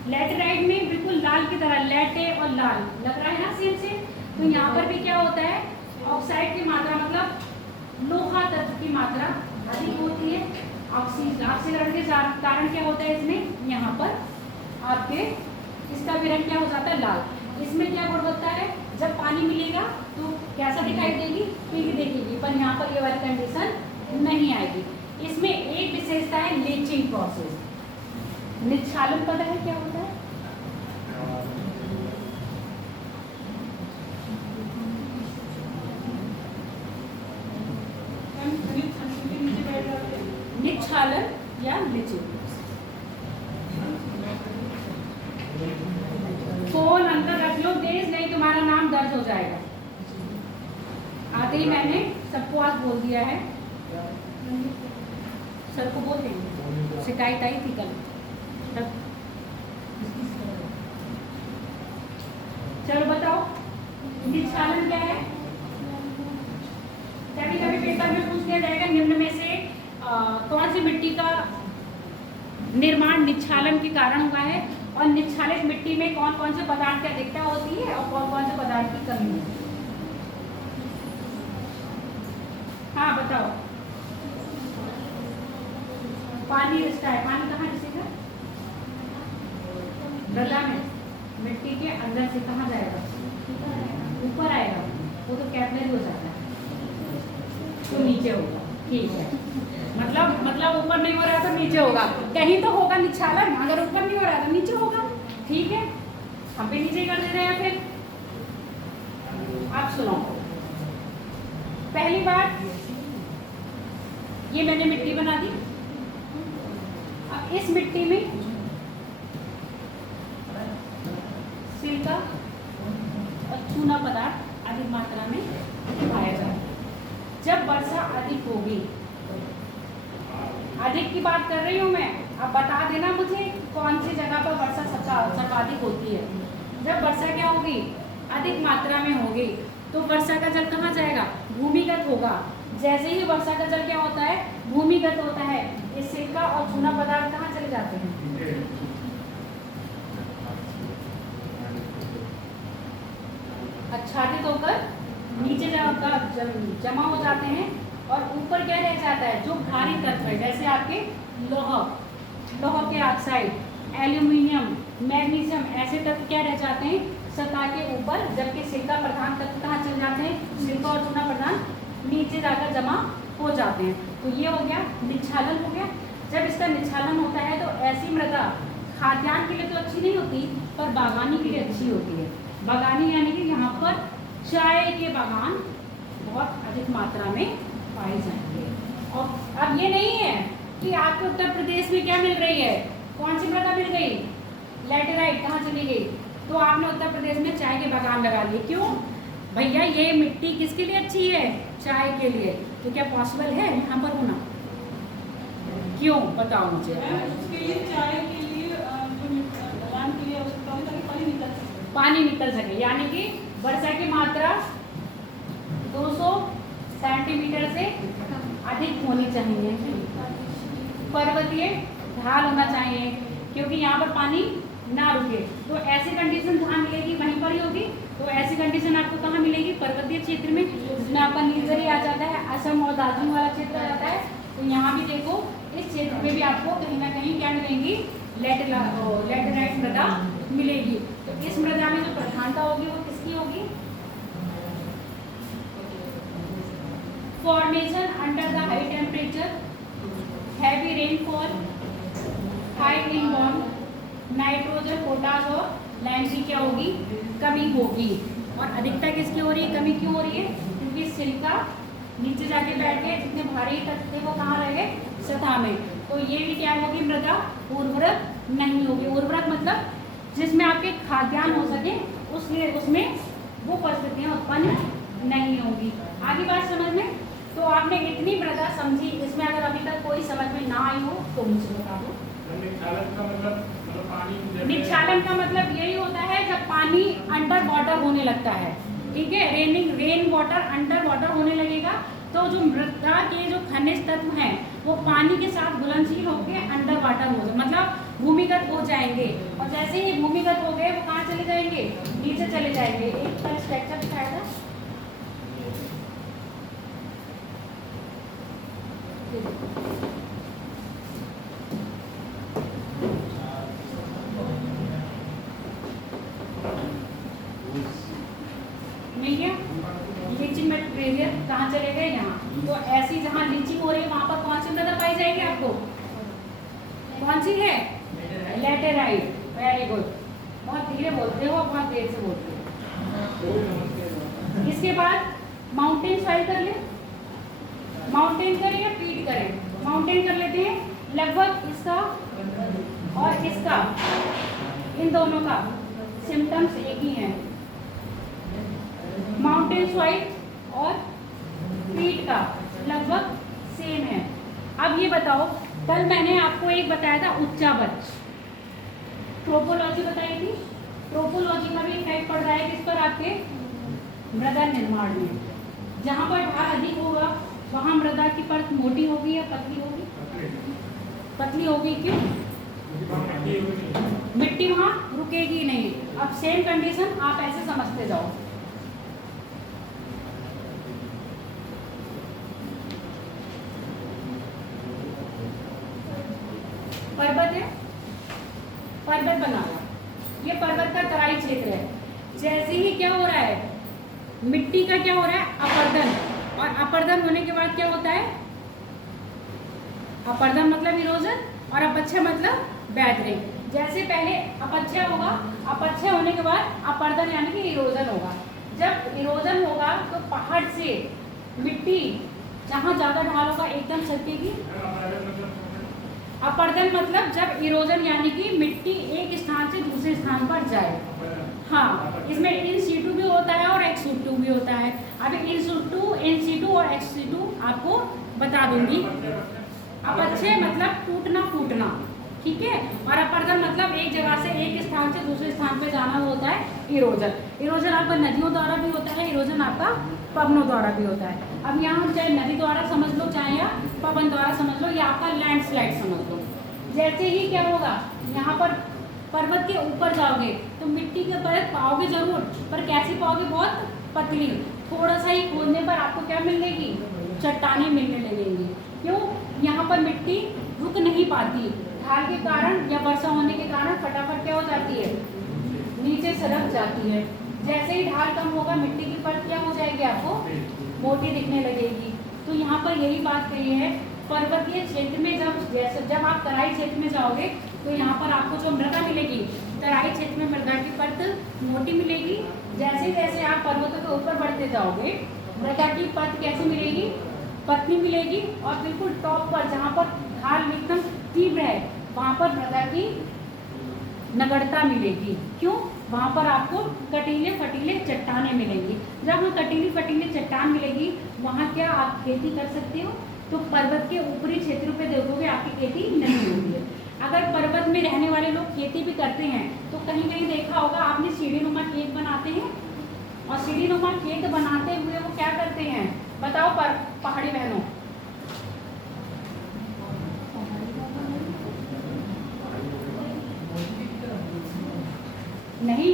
लेटराइट में बिल्कुल लाल की तरह, लेटे और लाल लग रहा है ना सेम से। तो यहाँ पर भी क्या होता है? ऑक्साइड की मात्रा मतलब लोहा तत्व की मात्रा अधिक होती है। ऑक्सीकरण के कारण क्या होता है इसमें? यहाँ पर आपके इसका विरंग क्या हो जाता है? लाल। इसमें क्या गुणवत्ता है? जब पानी मिलेगा तो कैसा दिखाई देगी? पीली दिखेगी, पर यहाँ पर ये वाली कंडीशन नहीं आएगी। इसमें एक विशेषता है लीचिंग प्रोसेस। निच्छालन पता है क्या होता है? निच्छालन या लीचिंग। फोन अंदर रख लो तेज, नहीं तुम्हारा नाम दर्ज हो जाएगा। आते ही मैंने सबको आज बोल दिया है, सर को बोल देंगे, शिकायत आई थी कल तब। चलो बताओ निच्छालन क्या है? कभी कभी पेपर में पूछ लिया जाएगा निम्न में से कौन सी मिट्टी का निर्माण निच्छालन के कारण हुआ है, और निच्छालित मिट्टी में कौन कौन से पदार्थ की अधिकता होती है और कौन कौन से पदार्थ की कमी होती है। हाँ बताओ। पानी रिसता है। पानी कहाँ रिसेगा? मृदा में, मिट्टी के अंदर से कहाँ जाएगा? ऊपर आएगा। वो तो कैपिलरी हो जाता है, तो नीचे होगा। ठीक है, मतलब ऊपर नहीं हो रहा तो नीचे होगा। कहीं तो होगा निच्छालन, अगर ऊपर नहीं हो रहा तो नीचे होगा। ठीक है, हम भी नीचे कर दे रहे हैं। फिर आप सुनो, पहली बात ये मैंने मिट्टी बना दी। अब इस मिट्टी में सिलिका और चूना पदार्थ अधिक मात्रा में पाया जाता है। जब वर्षा अधिक होगी, अधिक की बात कर रही हूँ मैं, अब बता देना मुझे कौन सी जगह पर वर्षा सर्वाधिक होती है। जब वर्षा क्या होगी? अधिक मात्रा में होगी, तो वर्षा का जल कहाँ जाएगा? भूमिगत होगा। जैसे ही वर्षा का जल क्या होता है? भूमिगत होता है। ये सिलिका और चूना पदार्थ कहाँ चले जाते हैं? आच्छादित होकर नीचे जमा हो जाते हैं, और ऊपर क्या रह जाता है? जो भारी तत्व है, जैसे आपके लोह के ऑक्साइड, एल्यूमिनियम, मैग्नीशियम, ऐसे तत्व क्या रह जाते हैं? सतह के ऊपर। जबकि सिलिका प्रधान तत्व कहाँ चले जाते हैं? सिलिका और चूना प्रधान नीचे जाकर जमा हो जाते हैं। तो ये हो गया निच्छालन हो गया। जब इसका निच्छालन होता है तो ऐसी मृदा खाद्यान्न के लिए तो अच्छी नहीं होती, पर बागानी के लिए अच्छी होती है। बागानी यानी कि यहाँ पर चाय के बागान बहुत अधिक मात्रा में पाए जाएंगे। और अब ये नहीं है कि आपके उत्तर प्रदेश में क्या मिल रही है? कौन सी मृदा मिल गई? लैटेराइट कहाँ चली गई तो आपने उत्तर प्रदेश में चाय के बागान लगा लिए। क्यों भैया, ये मिट्टी किसके लिए अच्छी है? चाय के लिए। तो क्या पॉसिबल है यहाँ पर होना? क्यों, बताओ मुझे। उसके लिए चाय के लिए जो बागान के लिए आवश्यकता होती है ताकि पानी निकल सके। पानी निकल सके, यानी कि वर्षा की मात्रा 200 सेंटीमीटर से अधिक होनी चाहिए। पर्वतीय ढाल होना चाहिए क्योंकि यहाँ पर पानी ना रुके। तो ऐसी कंडीशन जहाँ मिलेगी वहीं पर ही होगी। तो ऐसी कंडीशन आपको कहाँ मिलेगी? पर्वतीय क्षेत्र में, जिसमें आपका नीलगिरी आ जाता है, असम और दार्जिलिंग वाला क्षेत्र आ जाता है। तो यहाँ भी देखो, इस क्षेत्र में भी आपको कहीं ना कहीं क्या मिलेंगी? लैटेराइट मृदा मिलेगी। तो इस मृदा में जो प्रधानता होगी वो किसकी होगी? Formation under the high temperature, heavy rainfall, high in bond, nitrogen, potash और लैंड की क्या होगी? कमी होगी। और अधिकता किसकी हो रही है? कमी क्यों हो रही है? क्योंकि सिलिका नीचे जाके बैठ गए, जितने भारी तत्व थे वो कहाँ रह गए? सतह में। तो ये भी क्या होगी? मृदा उर्वरक नहीं होगी। उर्वरक मतलब जिसमें आपके खाद्यान्न हो सके, उसलिए उसमें वो परिस्थितियाँ उत्पन्न नहीं होगी। आगे बात समझ में? तो आपने इतनी मृदा समझी, इसमें अगर अभी तक कोई समझ में ना आई हो तो मुझे बता दो। निक्षालन का मतलब यही होता है जब पानी अंडर वाटर होने लगता है। ठीक है, रेन वाटर अंडर वाटर होने लगेगा तो जो मृदा के जो खनिज तत्व हैं वो पानी के साथ घुलनशील होकर अंडर वाटर हो जाए, मतलब भूमिगत हो जाएंगे। और जैसे ही भूमिगत हो गए वो कहाँ चले जाएंगे? नीचे चले जाएंगे। एक स्ट्रक्चर दिखाया था, मिल गया? लीचिंग मटेरियल कहाँ चले गए? यहाँ। तो ऐसी जहाँ लीचिंग हो रही है वहाँ पर कौन सी मृदा पाई जाएगी आपको? कौन सी है? लैटेराइट। Very good. बहुत धीरे बोलते हो, बहुत देर से बोलते हो। इसके बाद माउंटेन सॉइल कर ले। माउंटेन करें या पीट करें? माउंटेन कर लेते हैं। लगभग इसका और इसका, इन दोनों का सिम्टम्स एक ही हैं। माउंटेन सॉइल और पीट का लगभग सेम है। अब ये बताओ, कल मैंने आपको एक बताया था उच्चावच, ट्रोपोलॉजी बताई थी। ट्रोपोलॉजी का भी इफेक्ट पड़ रहा है किस पर? आपके मृदा निर्माण में। जहाँ पर ढाल अधिक होगा वहाँ मृदा की परत मोटी होगी या पतली होगी? पतली होगी। क्यों? मिट्टी वहाँ रुकेगी नहीं। अब सेम कंडीशन आप ऐसे समझते जाओ। पर्वत है, पर्वत बना हुआ, ये पर्वत का तराई क्षेत्र है। जैसे ही क्या हो रहा है? मिट्टी का क्या हो रहा है? अपर्दन। और अपर्दन होने के बाद क्या होता है? अपर्दन मतलब इरोजन और अपक्षय मतलब बैदरिंग। जैसे पहले अपक्षय होगा, अपक्षय होने के बाद अपर्दन यानी कि इरोजन होगा। जब इरोजन होगा तो पहाड़ से मिट्टी जहाँ ज़्यादा ढाल होगा एकदम सरकेगी। अपर्दन मतलब जब इरोजन यानी कि मिट्टी एक स्थान से दूसरे स्थान पर जाए। हाँ, इसमें इन सीटू भी होता है और एक्स सीटू भी होता है। अब इन सीटू और एक्स सीटू आपको बता दूंगी। अपक्षय मतलब टूटना फूटना, ठीक है। और अपर्दन मतलब एक जगह से एक स्थान से दूसरे स्थान पे जाना होता है इरोजन। इरोजन आपका नदियों द्वारा भी होता है, इरोजन आपका पवनों द्वारा भी होता है। अब यहाँ हम चाहे नदी द्वारा समझ लो चाहे या पवन द्वारा समझ लो या आपका लैंडस्लाइड समझ लो। जैसे ही क्या होगा, यहाँ पर पर्वत के ऊपर जाओगे तो मिट्टी के परत पाओगे जरूर, पर कैसी पाओगे? बहुत पतली। थोड़ा सा ही खोदने पर आपको क्या मिलेगी? चट्टानें मिलने लगेंगी। क्यों? यहाँ पर मिट्टी रुक नहीं पाती, ढाल के कारण या वर्षा होने के कारण फटाफट क्या हो जाती है? नीचे सरक जाती है। जैसे ही ढाल कम होगा मिट्टी की परत क्या हो जाएगी? आपको मोटी दिखने लगेगी। तो यहाँ पर यही बात कही है, पर्वतीय क्षेत्र में जब आप तराई क्षेत्र में जाओगे तो यहाँ पर आपको जो मृदा मिलेगी, तराई क्षेत्र में मृदा की परत मोटी मिलेगी। जैसे जैसे आप पर्वतों के ऊपर बढ़ते जाओगे मृदा की परत कैसी मिलेगी? पतली मिलेगी। और बिल्कुल टॉप पर जहाँ पर ढाल एकदम तीव्र है वहाँ पर मृदा की नगड़ता मिलेगी। क्यों? वहाँ पर आपको कटीले फटीले चट्टानें मिलेंगी। जब वहाँ कटीली फटीली चट्टान मिलेगी, वहाँ क्या आप खेती कर सकते हो? तो पर्वत के ऊपरी क्षेत्रों पे देखोगे आपकी खेती नहीं होती है। अगर पर्वत में रहने वाले लोग खेती भी करते हैं तो कहीं कहीं देखा होगा आपने, सीढ़ीनुमा खेत बनाते हैं, और सीढ़ीनुमा खेत बनाते हुए वो क्या करते हैं बताओ पहाड़ी बहनों? नहीं,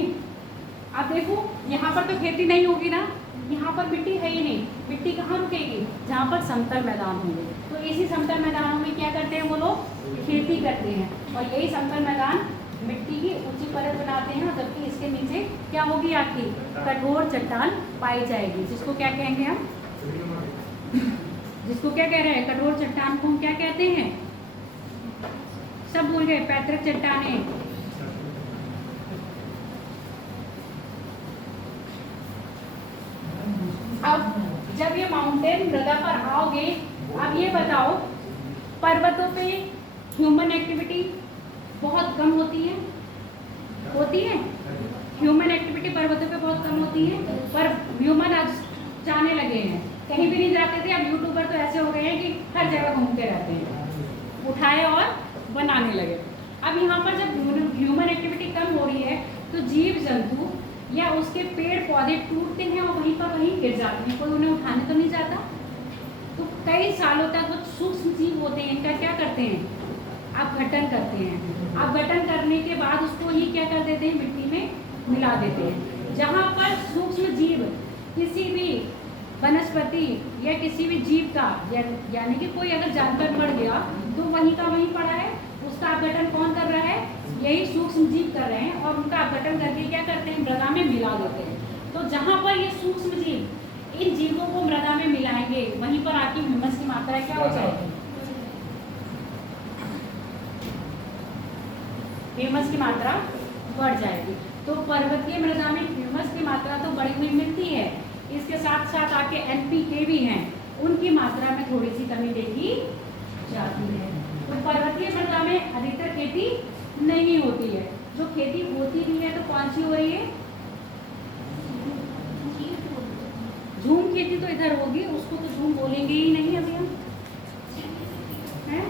आप देखो यहाँ पर तो खेती नहीं होगी ना, यहाँ पर मिट्टी है ही नहीं। मिट्टी कहाँ रुकेगी? जहाँ पर समतल मैदान होंगे। तो इसी समतल मैदानों में क्या करते हैं वो लोग? खेती करते हैं। और यही समतल मैदान मिट्टी की ऊंची परत बनाते हैं, और जबकि इसके नीचे क्या होगी? आपकी कठोर चट्टान पाई जाएगी, जिसको क्या कहेंगे हम? जिसको क्या कह रहे हैं? कठोर चट्टान को हम क्या कहते हैं? सब भूल गए? पैतृक चट्टानें। अब जब ये माउंटेन मृदा पर आओगे, अब ये बताओ पर्वतों पे ह्यूमन एक्टिविटी बहुत कम होती है? होती है? ह्यूमन एक्टिविटी पर्वतों पे बहुत कम होती है, पर ह्यूमन आज जाने लगे हैं, कहीं भी नहीं जाते थे। अब यूट्यूबर तो ऐसे हो गए हैं कि हर जगह घूमते रहते हैं, उठाए और बनाने लगे। अब यहाँ पर जब ह्यूमन एक्टिविटी कम हो रही है तो जीव जंतु या उसके पेड़ पौधे टूटते हैं और वहीं पर वहीं गिर जाते हैं, कोई उन्हें उठाने तो नहीं जाता। तो कई सालों तक वो सूक्ष्म जीव होते हैं, इनका क्या करते हैं? अपघटन करते हैं। अपघटन करने के बाद उसको ही क्या कर देते हैं? मिट्टी में मिला देते हैं। जहाँ पर सूक्ष्म जीव किसी भी वनस्पति या किसी भी जीव का यानी कि कोई अगर जानवर मर गया तो वहीं का वहीं पड़ा है, उसका अपघटन कौन कर रहा है? यही सूक्ष्म जीव कर रहे हैं, और उनका अपघटन करके क्या करते हैं? मृदा में मिला देते हैं। तो जहाँ पर ये सूक्ष्म जीव इन जीवों को मृदा में मिलाएंगे, वहीं पर आपकी ह्यूमस की मात्रा क्या हो जाएगी? ह्यूमस की मात्रा बढ़ जाएगी। तो पर्वतीय मृदा में ह्यूमस की मात्रा तो बढ़ी हुई मिलती है, इसके साथ साथ आपके NPK भी हैं, उनकी मात्रा में थोड़ी सी कमी देखी जाती है। तो पर्वतीय मृदा में अधिकतर खेती नहीं होती है। जो खेती होती भी है तो कौन सी हो रही है? झूम खेती तो इधर होगी, उसको तो झूम बोलेंगे ही नहीं अभी हम, हैं?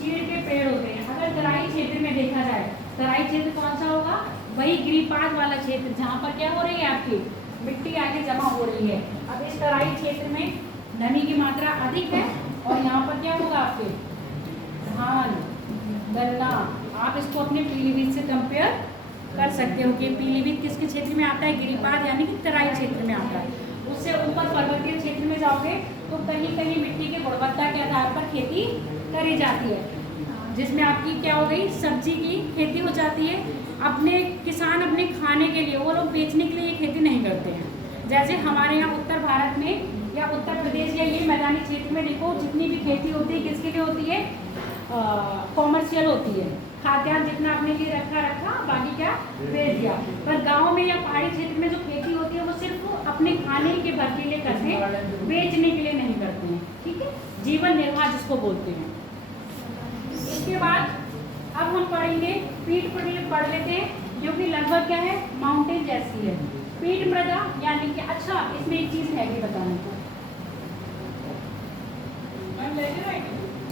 चीड़ के पेड़ होते हैं। अगर तराई क्षेत्र में देखा जाए, तराई क्षेत्र कौन सा होगा? वही गिरिपाद वाला क्षेत्र, जहाँ पर क्या हो रही है? आपकी मिट्टी आगे जमा हो रही है। अब इस तराई क्षेत्र में नमी की मात्रा अधिक है, और यहाँ पर क्या होगा? आपके धान, गन्ना। आप इसको अपने पीलीभीत से कंपेयर कर सकते हो कि पीलीभीत किसके क्षेत्र में आता है? गिरिपाद यानी कि तराई क्षेत्र में आता है। उससे ऊपर पर्वतीय क्षेत्र में जाओगे तो कहीं कहीं मिट्टी की गुणवत्ता के आधार पर खेती करी जाती है, जिसमें आपकी क्या हो गई? सब्जी की खेती हो जाती है। अपने किसान अपने खाने के लिए, वो लोग बेचने के लिए ये खेती नहीं करते हैं। जैसे हमारे यहाँ उत्तर भारत में या उत्तर प्रदेश या ये मैदानी क्षेत्र में देखो, जितनी भी खेती होती है किसके लिए होती है? कॉमर्शियल होती है। खाद्यान्न जितना अपने लिए रखा, बाकी क्या बेच दिया। पर गांव में या पहाड़ी क्षेत्र में जो खेती होती है वो सिर्फ अपने खाने के भर के लिए करते हैं, बेचने के लिए नहीं करते हैं। ठीक है, जीवन निर्वाह जिसको बोलते हैं। इसके बाद अब हम पढ़ेंगे पीठ पढ़ लेते हैं, जो कि लगभग क्या है? माउंटेन जैसी है। पीठ मृदा यानी कि, अच्छा इसमें एक चीज है कि बताने को।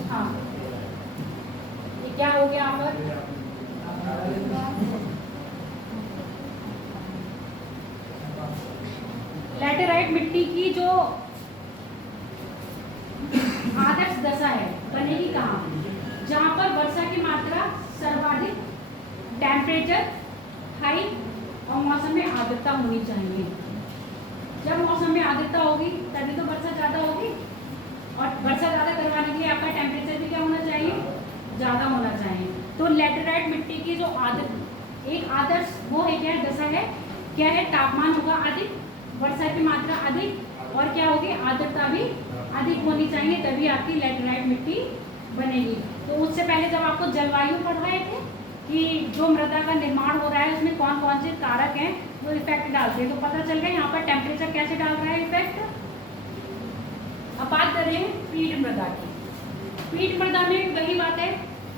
हाँ, ये क्या हो गया यहाँ पर? लैटेराइट मिट्टी की जो आदर्श दशा है बनेगी कहाँ? जहाँ पर वर्षा की मात्रा सर्वाधिक, टेम्परेचर हाई और मौसम में आर्द्रता होनी चाहिए। जब मौसम में आर्द्रता होगी तभी तो वर्षा ज़्यादा होगी, और वर्षा ज़्यादा करवाने के लिए आपका टेम्परेचर भी क्या होना चाहिए? ज़्यादा होना चाहिए। तो लैटेराइट मिट्टी की जो एक आदर्श वो है, क्या दशा है? क्या है? तापमान होगा अधिक, वर्षा की मात्रा अधिक, और क्या होगी? आर्द्रता भी अधिक होनी चाहिए, तभी आपकी लैटेराइट मिट्टी बनेगी। तो उससे पहले जब आपको जलवायु पढ़ाए थे कि जो मृदा का निर्माण हो रहा है उसमें कौन कौन से कारक हैं जो इफेक्ट डालते हैं, तो पता चल गया यहाँ पर टेम्परेचर कैसे डाल रहा है इफेक्ट। अब बात कर रहे हैं पीठ मृदा की। पीठ मृदा में वही बात है,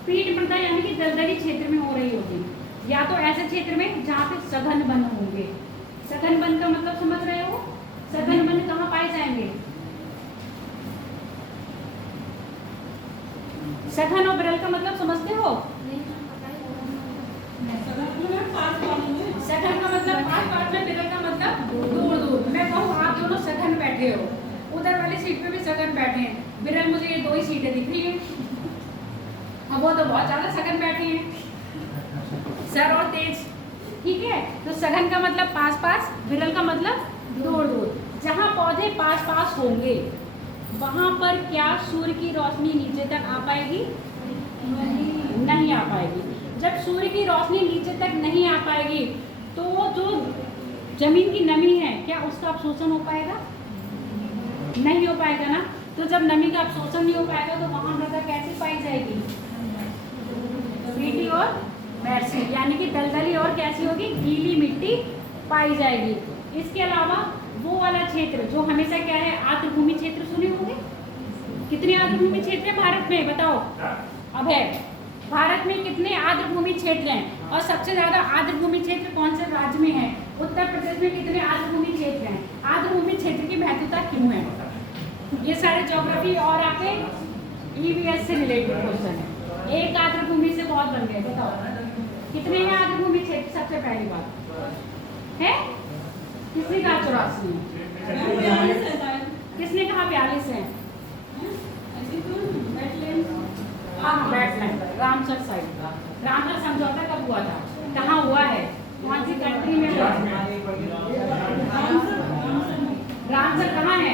पीठ मृदा यानी कि दलदली क्षेत्र में हो रही होगी। ऐसे क्षेत्र में जहाँ पे सघन वन होंगे। सघन वन का मतलब समझ रहे हो? सघन वन कहाँ पाए जाएंगे? सघन और विरल का मतलब समझते हो? सघन का मतलब पास में, विरल का मतलब दूर दूर। मैं कहूँ आप दोनों सघन बैठे हो, उधर वाली सीट पे भी सघन बैठे हैं, विरल मुझे ये 2 ही सीटें दिख रही हैं, अब वो तो बहुत ज्यादा सघन बैठे हैं, सर और तेज। ठीक है, तो सघन का मतलब पास पास, विरल का मतलब दूर दूर। जहाँ पौधे पास पास होंगे वहां पर क्या सूर्य की रोशनी नीचे तक आ पाएगी? नहीं आ पाएगी। जब सूर्य की रोशनी नीचे तक नहीं आ पाएगी तो जो जमीन की नमी है क्या उसका अवशोषण हो पाएगा? नहीं हो पाएगा ना। तो जब नमी का अवशोषण नहीं हो पाएगा तो वहां मृदा कैसी पाई जाएगी? मीठी और वैसी, यानी कि दलदली और कैसी होगी? गीली मिट्टी पाई जाएगी। इसके अलावा वो वाला क्षेत्र जो हमेशा क्या है, आर्द्र भूमि क्षेत्र सुने होंगे। कितने आर्द्र भूमि क्षेत्र है भारत में बताओ? अब है भारत में कितने आर्द्र भूमि क्षेत्र हैं और सबसे ज्यादा आर्द्र भूमि क्षेत्र कौन से राज्य में है? उत्तर प्रदेश में कितने आर्द्र भूमि क्षेत्र हैं? आर्द्र भूमि क्षेत्र की महत्वता क्यों है? ये सारे ज्योग्राफी और आपके ईवीएस से रिलेटेड क्वेश्चन है। एक आर्द्र भूमि से बहुत बन गए, बताओ कितने हैं आर्द्र भूमि क्षेत्र? सबसे पहली बात है, किसने कहा 84 है? किसने कहा 42 है? हाँ, वेटलैंड, रामसर साइड। रामसर समझौता कब हुआ था? कहाँ हुआ है? कौन सी कंट्री में हुआ? रामसर कहाँ है?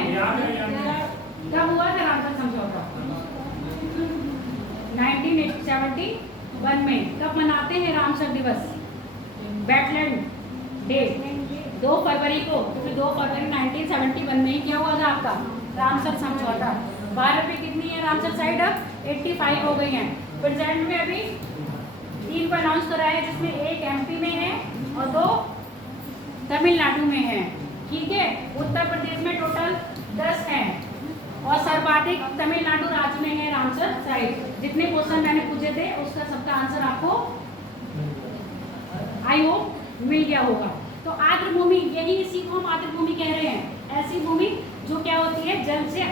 कब हुआ था रामसर समझौता? 1971 में। कब मनाते हैं रामसर दिवस? वेटलैंड डे 2 फरवरी को, क्योंकि 2 फरवरी 1971 में ही क्या हुआ था आपका? रामसर समझौता। भारत में कितनी है रामसर साइट? अब 85 हो गई हैं। प्रेजेंट में अभी 3 को अनाउंस करा है, जिसमें 1 एमपी में है और 2 तमिलनाडु में है। ठीक है, उत्तर प्रदेश में टोटल 10 हैं और सर्वाधिक तमिलनाडु राज्य में है रामसर साइट। जितने क्वेश्चन मैंने पूछे थे उसका सबका आंसर आपको आई होप मिल गया होगा। तो आर्द्र भूमि, यही इसी को हम आर्द्र भूमि कह रहे हैं। ऐसी भूमि जो क्या होती है, जल से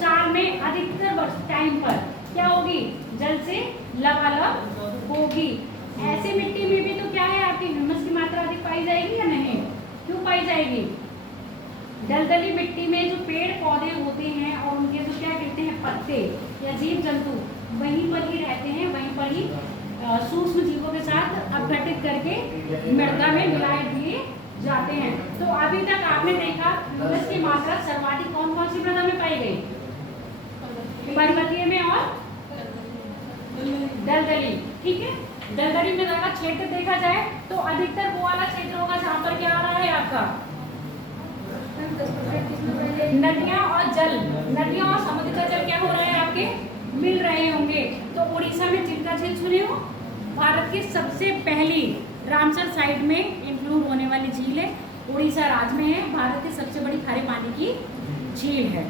साल में अधिकतर टाइम पर क्या होगी? जल से लबालब होगी। ऐसी मिट्टी में भी तो क्या है, आपकी ह्यूमस की मात्रा अधिक पाई जाएगी या नहीं? क्यों पाई जाएगी? दलदली मिट्टी में जो पेड़ पौधे होते हैं और उनके जो क्या कहते हैं पत्ते या जीव जंतु वहीं पर ही रहते हैं, वहीं पर ही सूक्ष्म जीवों के साथ अपघटित करके मृदा में मिलाए दिए जाते हैं। तो अभी तक आपने देखा ह्यूमस की मात्रा सर्वाधिक कौन कौन सी मृदा में पाई गई? पर्वतीय में और दलदली। ठीक है, दलदली मृदा का क्षेत्र देखा जाए तो अधिकतर वो वाला क्षेत्र होगा जहाँ पर क्या आ रहा है आपका? नदियाँ और जल, नदियाँ और समुद्र का जल क्या हो रहा है आपके? मिल रहे होंगे। तो उड़ीसा में चिल्का झील सुने हो? भारत की सबसे पहली रामसर साइट में इंक्लूड होने वाली झील है, उड़ीसा राज्य में है। भारत की सबसे बड़ी खारे पानी की झील है।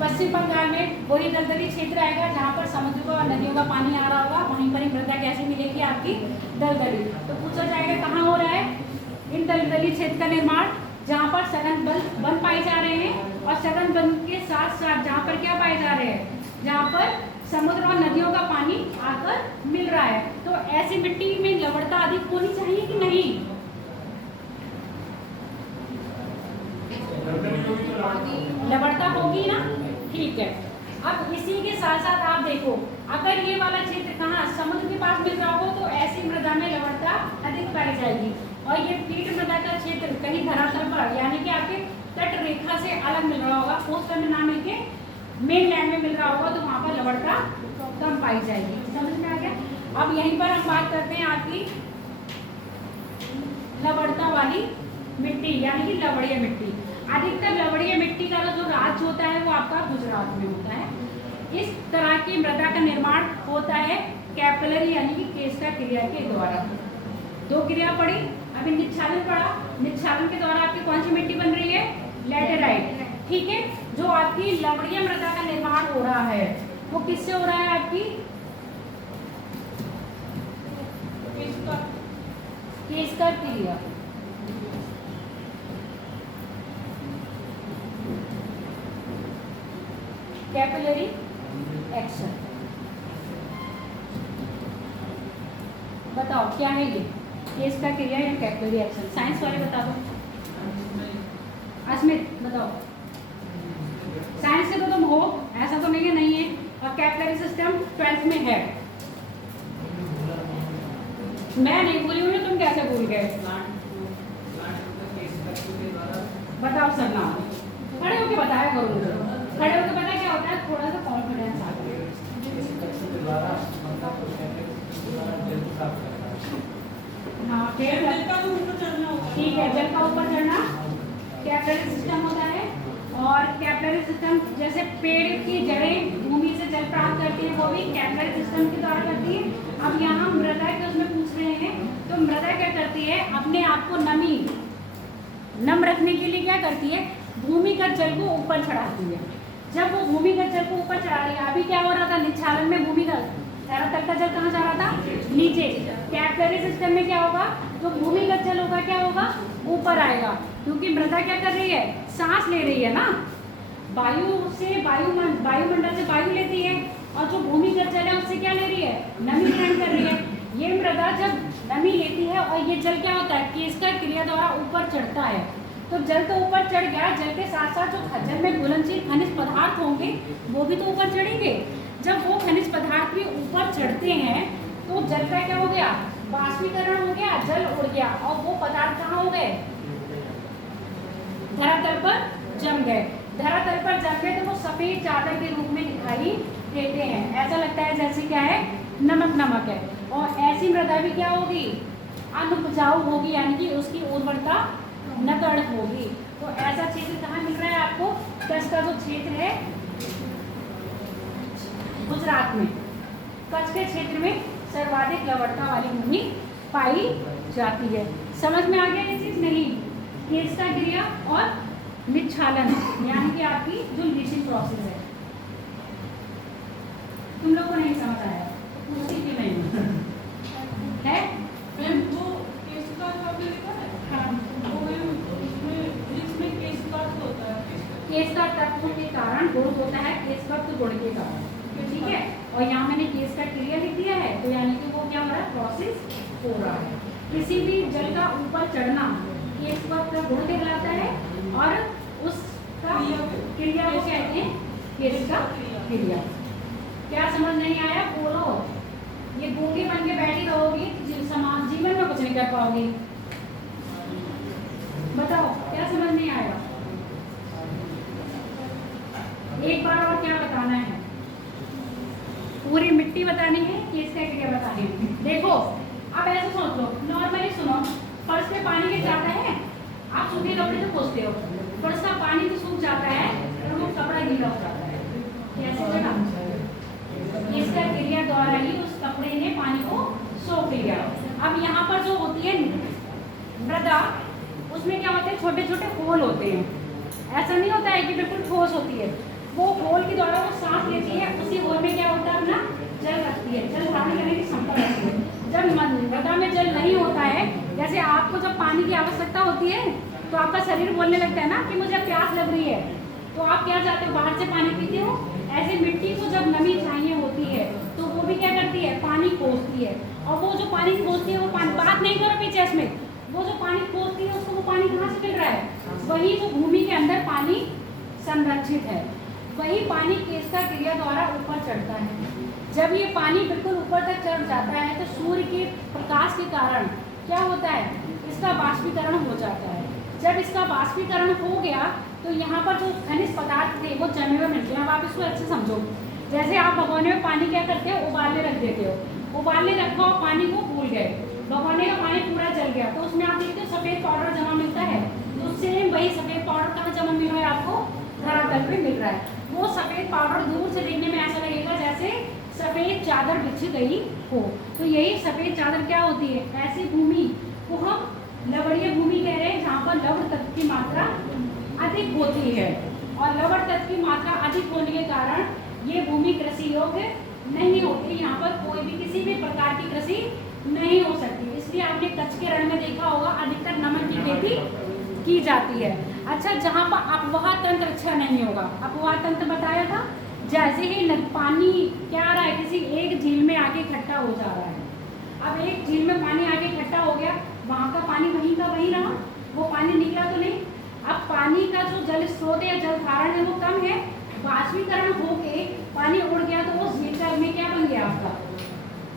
पश्चिम बंगाल में वही दलदली क्षेत्र आएगा जहाँ पर समुद्र का और नदियों का पानी आ रहा होगा, वहीं पर ही मृदा कैसी मिलेगी आपकी? दलदली। तो पूछा जाएगा कहाँ हो रहा है इन दलदली क्षेत्र का निर्माण? जहाँ पर सघन वन पाए जा रहे हैं और सघन वन के साथ साथ जहाँ पर क्या पाए जा रहे हैं? जहाँ पर समुद्र और नदियों का पानी आकर मिल रहा है। तो ऐसी मिट्टी में लवणता अधिक होनी चाहिए कि नहीं? लवणता होगी ना। ठीक है, अब इसी के साथ साथ आप देखो, अगर ये वाला क्षेत्र कहाँ समुद्र के पास मिल रहा हो तो ऐसी मृदा में लवणता अधिक पाई जाएगी। और ये पीठ मृदा का क्षेत्र कहीं धरातल पर यानी कि आपके तट रेखा से अलग मिल रहा होगा, कोस्टल में ना मिलके मेन लैंड में मिल रहा होगा, तो वहाँ पर लवणता कम पाई जाएगी। समझ में आ गया? अब यहीं पर हम बात करते हैं आपकी लवणता वाली मिट्टी यानी कि लवणीय मिट्टी। अधिकतर लवणीय मिट्टी का जो राज्य होता है वो आपका गुजरात में होता है। इस तरह की मृदा का निर्माण होता है कैपिलरी यानी कि केशिका क्रिया के द्वारा। 2 क्रिया पड़ी, अभी निच्छालन पड़ा। निच्छालन के द्वारा आपकी कौन सी मिट्टी बन रही है? लैटेराइट। ठीक है, जो आपकी लवणीय मृदा का निर्माण हो रहा है वो किससे हो रहा है? आपकी केस का क्रिया। Capillary action. बताओ क्या है ये, केस का क्रिया या कैपिलरी एक्शन? साइंस वाले बता दो। अस्मित बताओ। साइंस से तो तुम हो, ऐसा तो नहीं है नहीं है। और कैपिलरी सिस्टम 12th में है। मैं नहीं भूली हूँ, तुम कैसे भूल गए? बताओ सर नाम। खड़े होके बताया करो मुझे। खड़े होके पता क्या होता है, थोड़ा सा कॉन्फिडेंस आता है। हाँ फिर जल का तो ऊपर चढ़ना होता है। ठीक है, जल का ऊपर चढ़ना कैपिलरी सिस्टम होता है। और कैपिलरी सिस्टम जैसे पेड़ की जड़ें भूमि से जल प्राप्त करती है, वो भी कैपिलरी सिस्टम के द्वारा करती है। अब यहाँ मृदा के उसमें पूछ रहे हैं, तो मृदा क्या करती है, अपने आप को नम रखने के लिए क्या करती है, भूमिगत जल को ऊपर चढ़ाती है। जब वो भूमिगत जल को ऊपर चढ़ा रही है, अभी क्या हो रहा था, निच्छालन में भूमिगत धरातल का जल कहाँ जा रहा था, नीचे। कैपिलरी सिस्टम में क्या होगा, जो भूमिगत जल होगा क्या होगा, ऊपर आएगा। क्योंकि मृदा क्या कर रही है, सांस ले रही है ना, वायुमंडल से वायु लेती है, और जो भूमिगत जल है उससे क्या ले रही है, नमी ग्रहण कर रही है। ये मृदा जब नमी लेती है और ये जल क्या होता है, केस का क्रिया द्वारा ऊपर चढ़ता है। तो जल तो ऊपर चढ़ गया, जल के साथ साथ जो जल में घुलनशील खनिज पदार्थ होंगे वो भी तो ऊपर चढ़ेंगे। जब वो खनिज पदार्थ भी ऊपर चढ़ते हैं तो जल का क्या हो गया, वाष्पीकरण हो गया, जल उड़ गया, और वो पदार्थ कहाँ हो गए, धरातल पर जम गए। धरातल पर जम गए तो वो सफेद चादर के रूप में दिखाई देते हैं। ऐसा लगता है जैसे क्या है, नमक है। और ऐसी मृदा भी क्या होगी, अनुपजाऊ होगी, यानी कि उसकी उर्वरता नगण्य होगी। तो ऐसा क्षेत्र कहाँ मिल रहा है आपको, कच्छ का जो क्षेत्र है गुजरात में, कच्छ के क्षेत्र में सर्वाधिक लवणता वाली भूमि पाई जाती है। समझ में आ गया ये चीज नहीं? केस का क्रिया और निच्छालन यानी कि आपकी जो लीचिंग प्रोसेस है, तुम लोग को नहीं समझ आया पूछती क्यों नहीं है? मैम वो केस का जो आपने लिखा है, हाँ, वो मैम इसमें केस का होता है। केस का तत्व के कारण गुण होता है, केस का तो गुण के कारण, ठीक है। और यहाँ मैंने केस का क्रिया लिख दिया है, तो यानी कि वो क्या हो रहा है, प्रोसेस हो रहा है। किसी भी जल का ऊपर चढ़ना केस का गुण कहलाता है, और उसका क्रिया को कहते हैं केस का क्रिया। क्या समझ नहीं आया बोलो? ये गूंगी बन के बैठी रहोगी तो समाज जीवन में कुछ नहीं कर पाओगी। बताओ क्या समझ नहीं आएगा? एक बार और क्या बताना है, पूरी मिट्टी बतानी है, केस का क्रिया बतानी है। देखो अब ऐसे सोच लो, नॉर्मली सुनो, फर्श पे पानी गिर जाता है, आप सूखे कपड़े से पोंछते हो, फर्श का पानी तो सूख जाता है और वो कपड़ा गीला हो जाता है, कैसे चला? केस का क्रिया द्वारा ही उस कपड़े ने पानी को सोख लिया। अब यहाँ पर जो होती है मृदा, उसमें क्या होते हैं, छोटे छोटे होल होते हैं। ऐसा नहीं होता है कि बिल्कुल ठोस होती है, वो होल के द्वारा वो सांस लेती है, उसी होल में क्या होता है, अपना जल रखती है, जल धारण करने की क्षमता रखती है। जब मृदा में जल नहीं होता है, जैसे आपको जब पानी की आवश्यकता होती है तो आपका शरीर बोलने लगता है ना कि मुझे प्यास लग रही है, तो आप क्या जाते हो, बाहर से पानी पीते हो। ऐसे मिट्टी को जब नमी चाहिए होती है तो वो भी क्या करती है, पानी खोजती है, और वो जो पानी खोजती है वो पानी, बात नहीं करो पीछे इसमें, वो जो पानी खोजती है उसको वो पानी कहाँ से मिल रहा है, वही जो भूमि के अंदर पानी संरक्षित है, वही पानी केस का क्रिया द्वारा ऊपर चढ़ता है। जब ये पानी बिल्कुल ऊपर तक चढ़ जाता है तो सूर्य के प्रकाश के कारण क्या होता है, इसका वाष्पीकरण हो जाता है। जब इसका वाष्पीकरण हो गया तो यहाँ पर जो खनिज पदार्थ थे वो जमे हुए मिलते हैं। अब आप इसको अच्छे समझो, जैसे आप भगोने में पानी क्या करते हो, उबालने रख देते हो, उबालने रखा और पानी को भूल गए, भगोने का पानी पूरा जल गया, तो उसमें आप देखते हो सफ़ेद पाउडर जमा मिलता है। तो सेम वही सफ़ेद पाउडर कहाँ जमा मिल रहा है, आपको धरातल पे मिल रहा है। वो सफ़ेद पाउडर दूर से देखने में ऐसा लगेगा जैसे सफ़ेद चादर बिछ गई हो, तो यही सफ़ेद चादर क्या होती है, ऐसी भूमि को हम लवणीय भूमि कह रहे हैं, जहाँ पर लवण तत्व की मात्रा अधिक होती है, और लवण तत्व की मात्रा अधिक होने के कारण ये भूमि कृषि योग्य नहीं होती। यहाँ पर कोई भी किसी भी प्रकार की कृषि नहीं हो सकती। इसलिए आपने कच्छ के रण में देखा की जाती है। अच्छा, जहाँ पर अपवाह तंत्र अच्छा नहीं होगा, अपवाह तंत्र बताया था, जैसे ही पानी क्या आ रहा है, किसी एक झील में आके इकट्ठा हो जा रहा है। अब एक झील में पानी आके इकट्ठा हो गया, वहाँ का पानी वहीं का वहीं रहा, वो पानी निकला तो नहीं। अब पानी का जो जल स्रोत है या जल धारण है वो कम है, वाष्पीकरण होके पानी उड़ गया तो वो झील का में क्या बन गया आपका,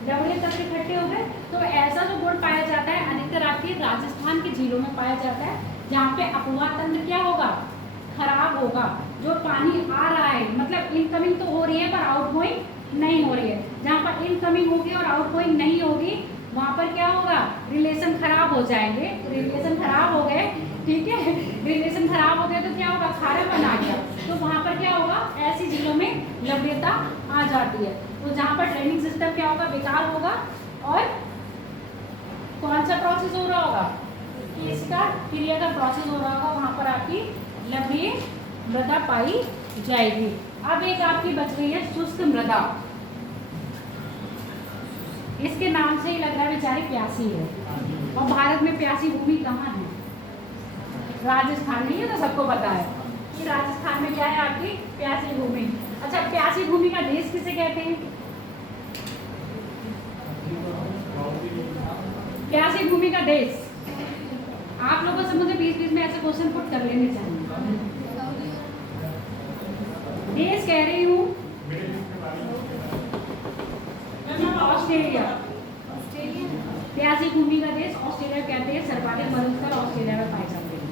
लवणीय तत्व इकट्ठे हो गए। तो ऐसा जो गुण पाया जाता है अधिकतर आपके राजस्थान की झीलों में पाया जाता है, जहाँ पे अपवाह तंत्र क्या होगा, खराब होगा। जो पानी आ रहा है मतलब इनकमिंग तो हो रही है पर आउटगोइंग नहीं हो रही है। जहाँ पर इनकमिंग होगी और आउटगोइंग नहीं होगी वहाँ पर क्या होगा, रिलेशन खराब हो जाएंगे। रिलेशन खराब हो गए, ठीक है, रिलेशन खराब हो गए तो क्या होगा, खारापन आ गया, तो वहाँ पर क्या होगा, ऐसी झीलों में लवणीयता आ जाती है। तो जहाँ पर ड्रेनिंग सिस्टम क्या होगा, बेकार होगा। और कौन सा प्रोसेस हो रहा होगा, इसका क्रिया का प्रोसेस हो रहा होगा, वहाँ पर आपकी लवणीय मृदा पाई जाएगी। अब एक आपकी बच गई है शुष्क मृदा। इसके नाम से ही लग रहा है बेचारी प्यासी है। और भारत में प्यासी भूमि कहाँ है, राजस्थान में, ये तो सबको पता है कि राजस्थान में क्या है आपकी प्यासी भूमि। अच्छा, प्यासी भूमि का देश किसे कहते हैं, प्यासी भूमि का देश। आप लोगों से मुझे बीच बीच में ऐसे क्वेश्चन पुट कर लेने चाहिए। देश कह रही हूँ ऑस्ट्रेलिया। प्यासी भूमि का देश ऑस्ट्रेलिया कहते हैं। सर्वाधिक मरुस्थल ऑस्ट्रेलिया में पाए जाते हैं।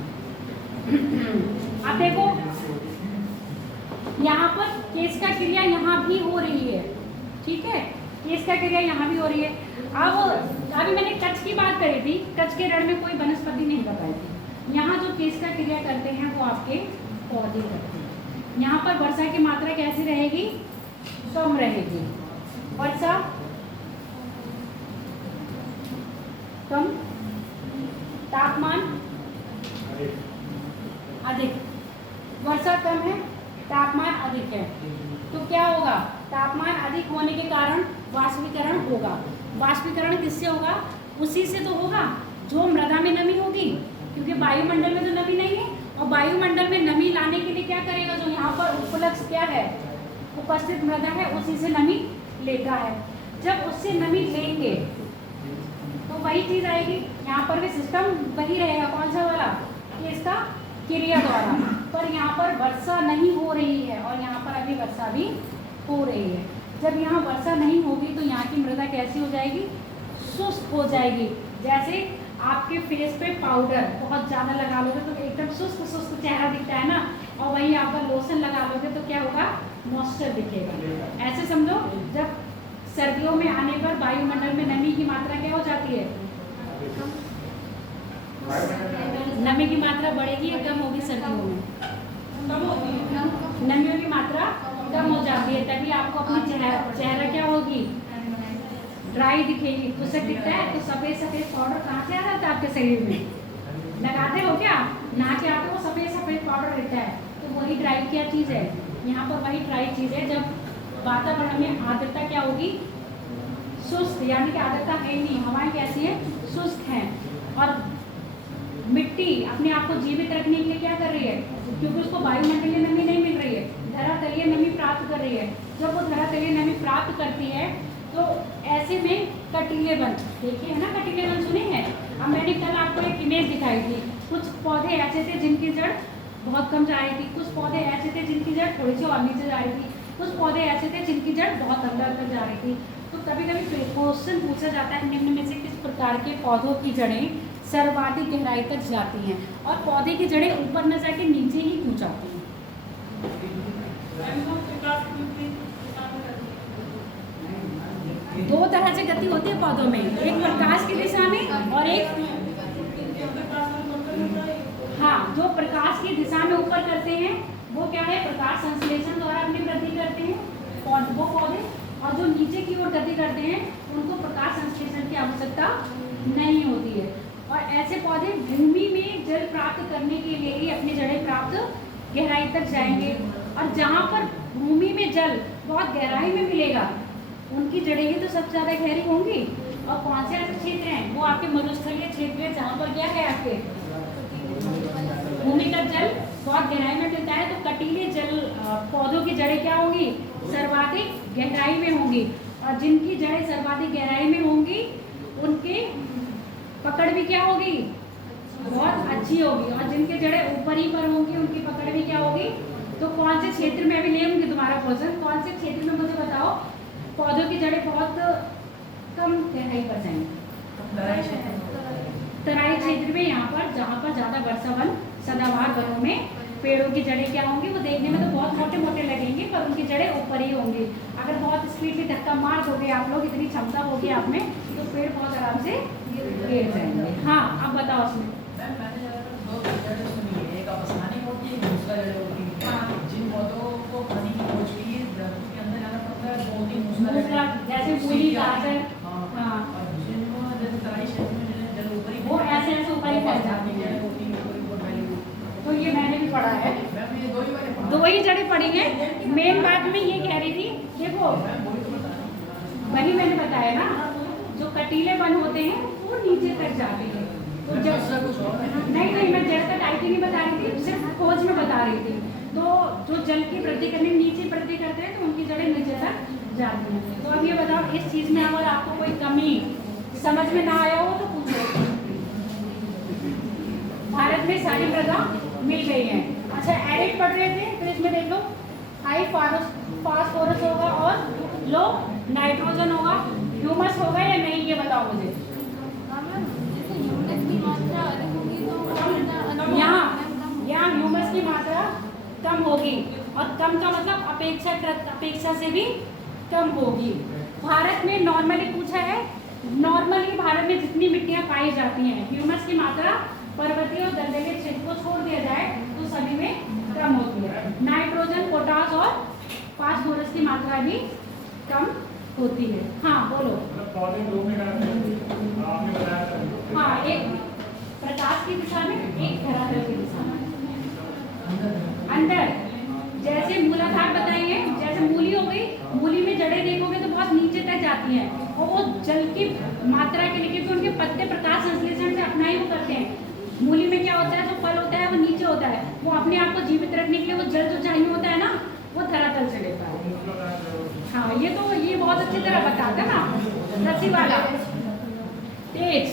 अब देखो यहाँ पर केस का क्रिया यहाँ भी हो रही है, ठीक है, केस का क्रिया यहाँ भी हो रही है। अब अभी मैंने कच्छ की बात करी थी, कच्छ के रण में कोई वनस्पति नहीं लगाई थी। यहाँ जो केस का क्रिया करते हैं वो आपके पौधे करते हैं। यहाँ पर वर्षा की मात्रा कैसी रहेगी, कम रहेगी, वर्षा कम, तापमान अधिक। वर्षा कम है, तापमान अधिक है, तो क्या होगा, तापमान अधिक होने के कारण वाष्पीकरण होगा। वाष्पीकरण किससे होगा, उसी से तो होगा जो मृदा में नमी होगी, क्योंकि वायुमंडल में तो नमी नहीं है। और वायुमंडल में नमी लाने के लिए क्या करेगा, जो यहाँ पर उपलक्ष्य क्या है, उपस्थित मृदा है, उसी से नमी लेता है। जब उससे नमी लेंगे तो वही चीज आएगी। यहाँ पर भी सिस्टम वही रहेगा, कौन सा वाला, कि इसका क्रिया द्वारा। पर यहाँ पर वर्षा नहीं हो रही है और यहाँ पर अभी वर्षा भी हो रही है। जब यहाँ वर्षा नहीं होगी तो यहाँ की मृदा कैसी हो जाएगी, शुष्क हो जाएगी। जैसे आपके फेस पे पाउडर बहुत ज़्यादा लगा लोगे तो एकदम शुष्क शुष्क चेहरा दिखता है ना, और वहीं आपका लोशन लगा लोगे तो क्या होगा, मॉइस्चर दिखेगा। ऐसे समझो, जब सर्दियों में आने पर वायुमंडल में नमी की मात्रा क्या हो जाती है, नमी की मात्रा बढ़ेगी या कम होगी, सर्दियों में नमियों की मात्रा कम हो जाती है, तभी आपको अपनी चेहरा क्या होगी, ड्राई दिखेगी, खुशक दिखता है। तो सफ़ेद सफ़ेद पाउडर कहाँ से आ रहा था आपके शरीर में, लगाते हो क्या, नहा के आते हो सफ़ेद सफ़ेद पाउडर रहता है, तो वही ड्राई क्या चीज़ है, यहाँ पर वही ड्राई चीज़ है। जब वातावरण में आर्द्रता क्या होगी, शुष्क, यानी कि आर्द्रता है ही नहीं, हवाएं कैसी है, शुष्क हैं। और मिट्टी अपने आप को जीवित रखने के लिए क्या कर रही है, क्योंकि उसको वायुमंडलीय नमी नहीं मिल रही है, धरातलीय नमी प्राप्त कर रही है। जब वो धरातलीय नमी प्राप्त करती है तो ऐसे में कटीले वन, देखिए है ना, कटीले वन सुने हैं। अब मैंने कल आपको एक इमेज दिखाई थी, कुछ पौधे ऐसे थे जिनकी जड़ बहुत कम जा रही थी, कुछ पौधे ऐसे थे जिनकी जड़ थोड़ी सी और नीचे जा रही थी, कुछ पौधे ऐसे थे जिनकी जड़ बहुत अंदर तक जा रही थी। तो कभी कभी क्वेश्चन पूछा जाता है निम्न में से किस प्रकार के पौधों की जड़ें सर्वाधिक गहराई तक जाती हैं, और पौधे की जड़ें ऊपर न जाके नीचे ही क्यों जाती हैं। दो तरह से गति होती है पौधों में, एक प्रकाश की दिशा में और एक, हाँ, जो प्रकाश की दिशा में ऊपर करते हैं वो क्या है, प्रकाश संश्लेषण द्वारा अपनी वृद्धि करते हैं वो पौधे, और जो नीचे की ओर गति करते हैं उनको प्रकाश संश्लेषण की आवश्यकता नहीं होती है। और ऐसे पौधे भूमि में जल प्राप्त करने के लिए ही अपनी जड़ें प्राप्त गहराई तक जाएंगे, और जहाँ पर भूमि में जल बहुत गहराई में मिलेगा उनकी जड़ें ही तो सबसे ज़्यादा गहरी होंगी। और कौन से ऐसे क्षेत्र हैं, वो आपके मरुस्थलीय क्षेत्र है जहाँ पर क्या है, आपके भूमिगत जल बहुत गहराई में मिलता है, तो कटीले जल पौधों की जड़ें क्या होंगी, सर्वाधिक गहराई में होंगी, और जिनकी जड़ें सर्वाधिक गहराई में होंगी उनकी पकड़ भी क्या होगी, बहुत अच्छी होगी, और जिनके जड़ें ऊपर ही पर होंगी उनकी पकड़ भी क्या होगी। तो कौन से क्षेत्र में, अभी ले लूँगी तुम्हारा क्वेश्चन, कौन से क्षेत्र में मुझे बताओ पौधों की जड़ें बहुत कम गहराई पर जाएंगी। तराई क्षेत्र में, यहाँ पर जहाँ पर ज़्यादा वर्षावन सदाबहार वनों में पेड़ों की जड़ें क्या होंगी, वो देखने में तो बहुत मोटे मोटे लगेंगे पर उनकी जड़ें ऊपर ही होंगी। अगर बहुत स्पीड में धक्का मार दोगे आप लोग, इतनी क्षमता होगी आप में, तो पेड़ बहुत आराम से गिर जाएंगे। हाँ अब बताओ उसमें। जैसे मूली, गाजर, हाँ वो ऐसे ऐसे ऊपर ही फैल जाती है। तो ये मैंने भी पढ़ा है, दो ही जड़ें पड़ी हैं। मेन बात में ये कह रही थी, देखो वही मैंने बताया ना, जो कटीले वन होते हैं वो नीचे तक जाते हैं। तो जब नहीं मैं जड़ तक आई थी नहीं बता रही थी, सिर्फ खोज में बता रही थी। तो जो जल की वृद्धि करने नीचे वृद्धि करते हैं तो उनकी जड़ें नीचे तक जाती हैं। तो अब ये बताओ, इस चीज़ में अगर आपको कोई कमी समझ में ना आया हो तो पूछो। भारत में सारी मृदा मिल गई है। अच्छा एरिड पढ़ रहे थे तो इसमें देख लो, हाई फास्फोरस होगा और लो नाइट्रोजन होगा, ह्यूमस होगा या नहीं, ये बताओ मुझे। यहाँ ह्यूमस की मात्रा कम होगी, और कम का मतलब अपेक्षा से भी कम होगी। भारत में नॉर्मली पूछा है, नॉर्मली भारत में जितनी मिट्टियाँ पाई जाती हैं, ह्यूमस की मात्रा पर्वतीय और दलदली क्षेत्र को छोड़ दिया जाए तो सभी में कम होती है। नाइट्रोजन, पोटास और फास्फोरस की मात्रा भी कम होती है। हाँ बोलो। हाँ, एक प्रकाश की दिशा में, एक धरातल की दिशा में। अंदर जैसे मूलाधार बताएंगे, जैसे मूली हो गई, मूली में जड़ें देखोगे तो बहुत नीचे तक जाती हैं, और वो जल की मात्रा के लिए, क्योंकि उनके पत्ते प्रकाश संश्लेषण से अपना ही वो करते हैं। मूली में क्या होता है, जो फल होता है वो नीचे होता है, वो अपने आप को जीवित रखने के लिए वो जल जो चाहिए होता है ना, वो धरातल से लेता है। हाँ ये तो ये बहुत अच्छी तरह बताता है ना रस्सी वाला तेज,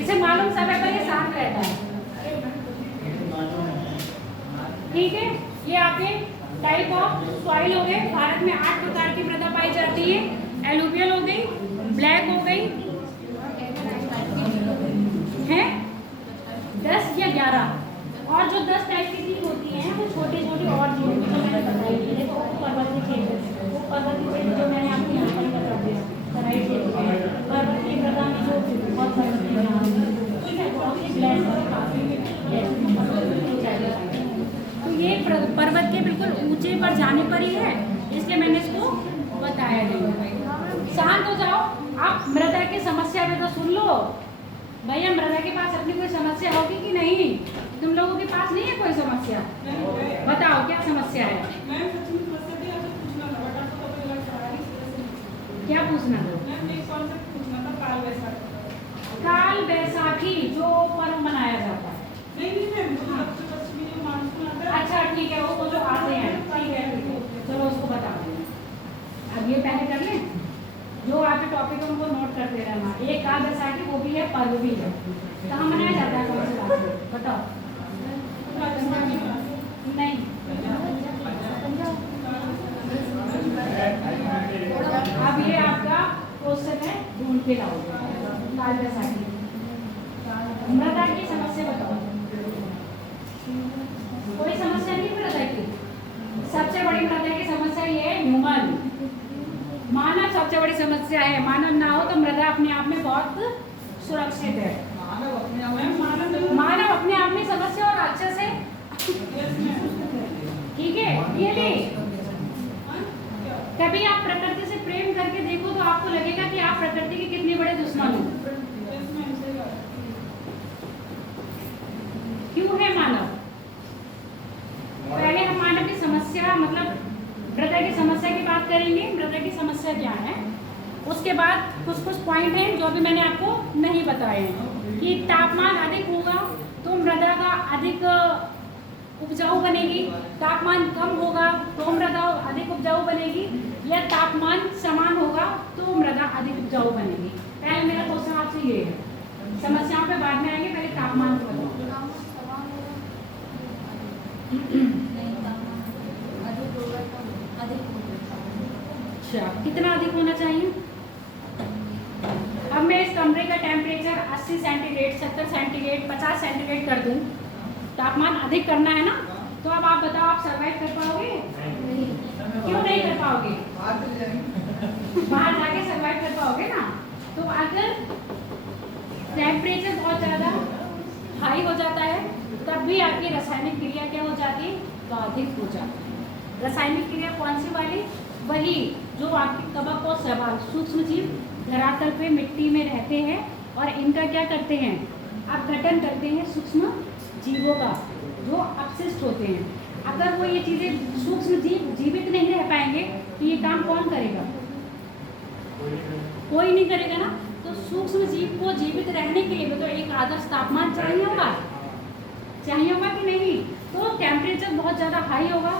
इसे मालूम समय पर ये शांत रहता है। ठीक है, ये आपके टाइप ऑफ सॉइल हो गए। भारत में 8 प्रकार की मृदा पाई जाती है। एलुवियल हो गई, ब्लैक हो गई, है 10 या 11, और जो 10 टाइप की चीज होती हैं वो छोटी छोटी और चीज जो मैंने बताई है। देखो पर्वतीय क्षेत्र, वो पर्वतीय क्षेत्र जो मैंने आपको यहाँ पर बता दिया, तराई क्षेत्र, पर्वतीय मृदा में जो बहुत पर्वतीय, ठीक है, बहुत ही ब्लैक और काफी तो ये पर्वत के बिल्कुल ऊंचे पर जाने पर ही है, इसलिए मैंने इसको बताया नहीं। शांत हो जाओ। आप मृदा की समस्या में तो सुन लो भैया, मृदा के पास अपनी कोई समस्या होगी कि नहीं? तुम लोगों के पास नहीं है कोई समस्या? बताओ क्या समस्या है? क्या पूछना था? काल बैसाखी जो पर्व मनाया जाता है। अच्छा ठीक है, वो जो आते हैं, ठीक है चलो उसको बता देना। अब ये पहले कर लें, जो आपके टॉपिक है उनको नोट करते रहना। एक काल बैसाखी वो भी है, पर्व भी है। कहाँ मनाया जाता है, कौन से रात में बताओ? नहीं, अब ये आपका क्वेश्चन है, ढूंढ के लाओगे। काल बैसाखी मृदा की समस्या बताओ। कोई समस्या नहीं मृदा की? सबसे बड़ी मृदा की समस्या ये है ह्यूमन, मानव सबसे बड़ी समस्या है। मानव ना हो तो मृदा अपने आप में बहुत सुरक्षित है। मानव अपने आप में समस्या और राक्षस है। ठीक है, ये भी कभी आप प्रकृति से प्रेम करके देखो तो आपको लगेगा कि आप प्रकृति के कितने बड़े दुश्मन हो। क्यों है मानव? पहले हम मानव की समस्या मतलब मृदा की समस्या की बात करेंगे, मृदा की समस्या क्या है। उसके बाद कुछ पॉइंट हैं जो अभी मैंने आपको नहीं बताए हैं कि तापमान अधिक होगा तो मृदा का अधिक उपजाऊ बनेगी। तापमान कम होगा तो मृदा अधिक उपजाऊ बनेगी, या तापमान समान होगा तो मृदा अधिक उपजाऊ बनेगी। पहले मेरा क्वेश्चन आपसे ये है, समस्याओं पे बाद में आएंगे, पहले तापमान को बताओ। तापमान समान होगा, नहीं तापमान अधिक होगा, अधिक होगा। अच्छा, कितना अधिक होना चाहिए? अब मैं इस कमरे का टेम्परेचर 80 सेंटीग्रेड, 70 सेंटीग्रेड, 50 सेंटीग्रेड कर दूं, तापमान अधिक करना है ना, तो अब आप बताओ आप सर्वाइव कर पाओगे? नहीं, क्यों नहीं कर पाओगे? बाहर जाके सर्वाइव कर पाओगे ना। तो अगर टेम्परेचर बहुत ज़्यादा हाई हो जाता है तब भी आपकी रासायनिक क्रिया क्या हो जाती है? बाधित हो जाती है। रासायनिक क्रिया कौन सी वाली? वही जो आपके कवक और शैवाल सूक्ष्म जीव धरातल पे मिट्टी में रहते हैं और इनका क्या करते हैं? अपघटन करते हैं सूक्ष्म जीवों का, जो अपशिष्ट होते हैं। अगर वो ये चीज़ें सूक्ष्म जीव जीवित नहीं रह पाएंगे तो ये काम कौन करेगा? कोई नहीं करेगा ना। तो सूक्ष्म जीव को जीवित रहने के लिए तो एक आदर्श तापमान चाहिए होगा कि नहीं? तो टेम्परेचर बहुत ज़्यादा हाई होगा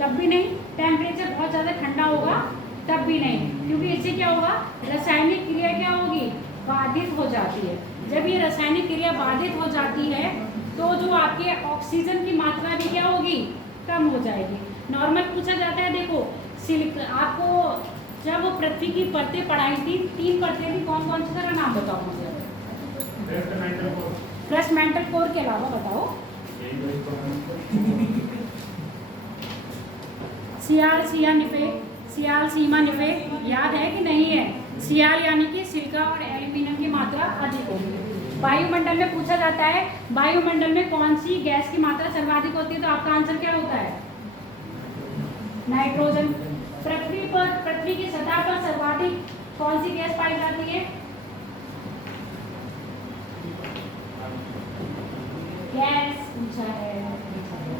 तब भी नहीं, टेम्परेचर बहुत ज़्यादा ठंडा होगा तब भी नहीं, क्योंकि इससे क्या होगा? रासायनिक क्रिया क्या होगी? बाधित हो जाती है। जब ये रासायनिक क्रिया बाधित हो जाती है तो जो आपके ऑक्सीजन की मात्रा भी क्या होगी? कम हो जाएगी। नॉर्मल पूछा जाता है, देखो आपको जब वो पृथ्वी की परतें पढ़ाई थी, 3 परतें थी, कौन कौन सी? तरह नाम बताओ मुझे। क्रस्ट मेंटल कोर के अलावा बताओ। सियाल, सिया निफे, सियाल, सीमा निफे, याद है कि नहीं है? सियाल यानी कि सिलिका और एल्यूमिनियम की मात्रा अधिक होगी। वायुमंडल में पूछा जाता है, वायुमंडल में कौन सी गैस की मात्रा सर्वाधिक होती है? तो आपका आंसर क्या होता है? नाइट्रोजन। पृथ्वी की सतह पर सर्वाधिक कौन सी गैस पाई जाती है? गैस पूछा है।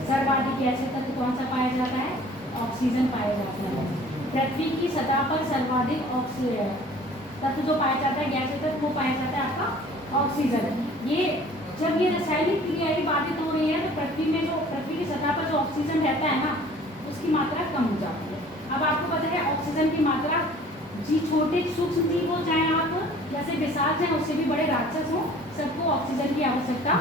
सर्वाधिक गैसीय तत्व कौन सा पाया जाता है? ऑक्सीजन पाया जाता है। पृथ्वी की सतह पर सर्वाधिक ऑक्सीजन तत्व जो पाया जाता है, गैसीय तत्व, वो पाया जाता है आपका ऑक्सीजन। ये जब ये रासायनिक क्रिया बाधित हो रही है तो पृथ्वी की सतह पर जो ऑक्सीजन रहता है ना, उसकी मात्रा कम हो जाती है। अब आपको पता है ऑक्सीजन की मात्रा छोटे सूक्ष्म जीव हो, चाहे आप जैसे विशाल चाहे उससे भी बड़े राक्षस हो, सबको ऑक्सीजन की आवश्यकता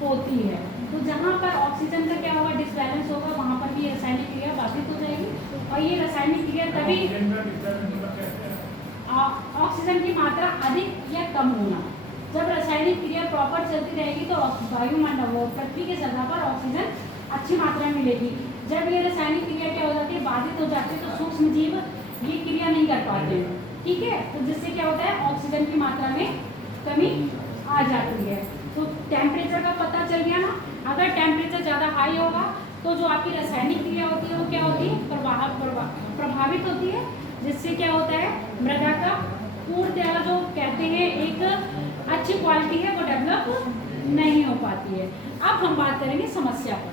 होती है। तो जहाँ पर ऑक्सीजन का क्या होगा? डिसबैलेंस होगा, वहाँ पर भी रासायनिक क्रिया बाधित हो जाएगी। और ये रासायनिक क्रिया तभी ऑक्सीजन की मात्रा अधिक या कम होना, जब रासायनिक क्रिया प्रॉपर चलती रहेगी तो वायुमंडल पृथ्वी के सतह पर ऑक्सीजन अच्छी मात्रा में मिलेगी। जब ये रासायनिक क्रिया क्या हो जाती है? बाधित हो जाती है, तो सूक्ष्म जीव ये क्रिया नहीं कर पाते, ठीक है। तो जिससे क्या होता है? ऑक्सीजन की मात्रा में कमी आ जाती है। तो टेम्परेचर का पता चल गया ना। अगर टेम्परेचर ज़्यादा हाई होगा तो जो आपकी रासायनिक क्रिया होती है वो क्या होती है? प्रभावित होती है, जिससे क्या होता है? मृदा का पूर्णतया जो कहते हैं एक अच्छी क्वालिटी है वो डेवलप नहीं हो पाती है। अब हम बात करेंगे समस्या पर।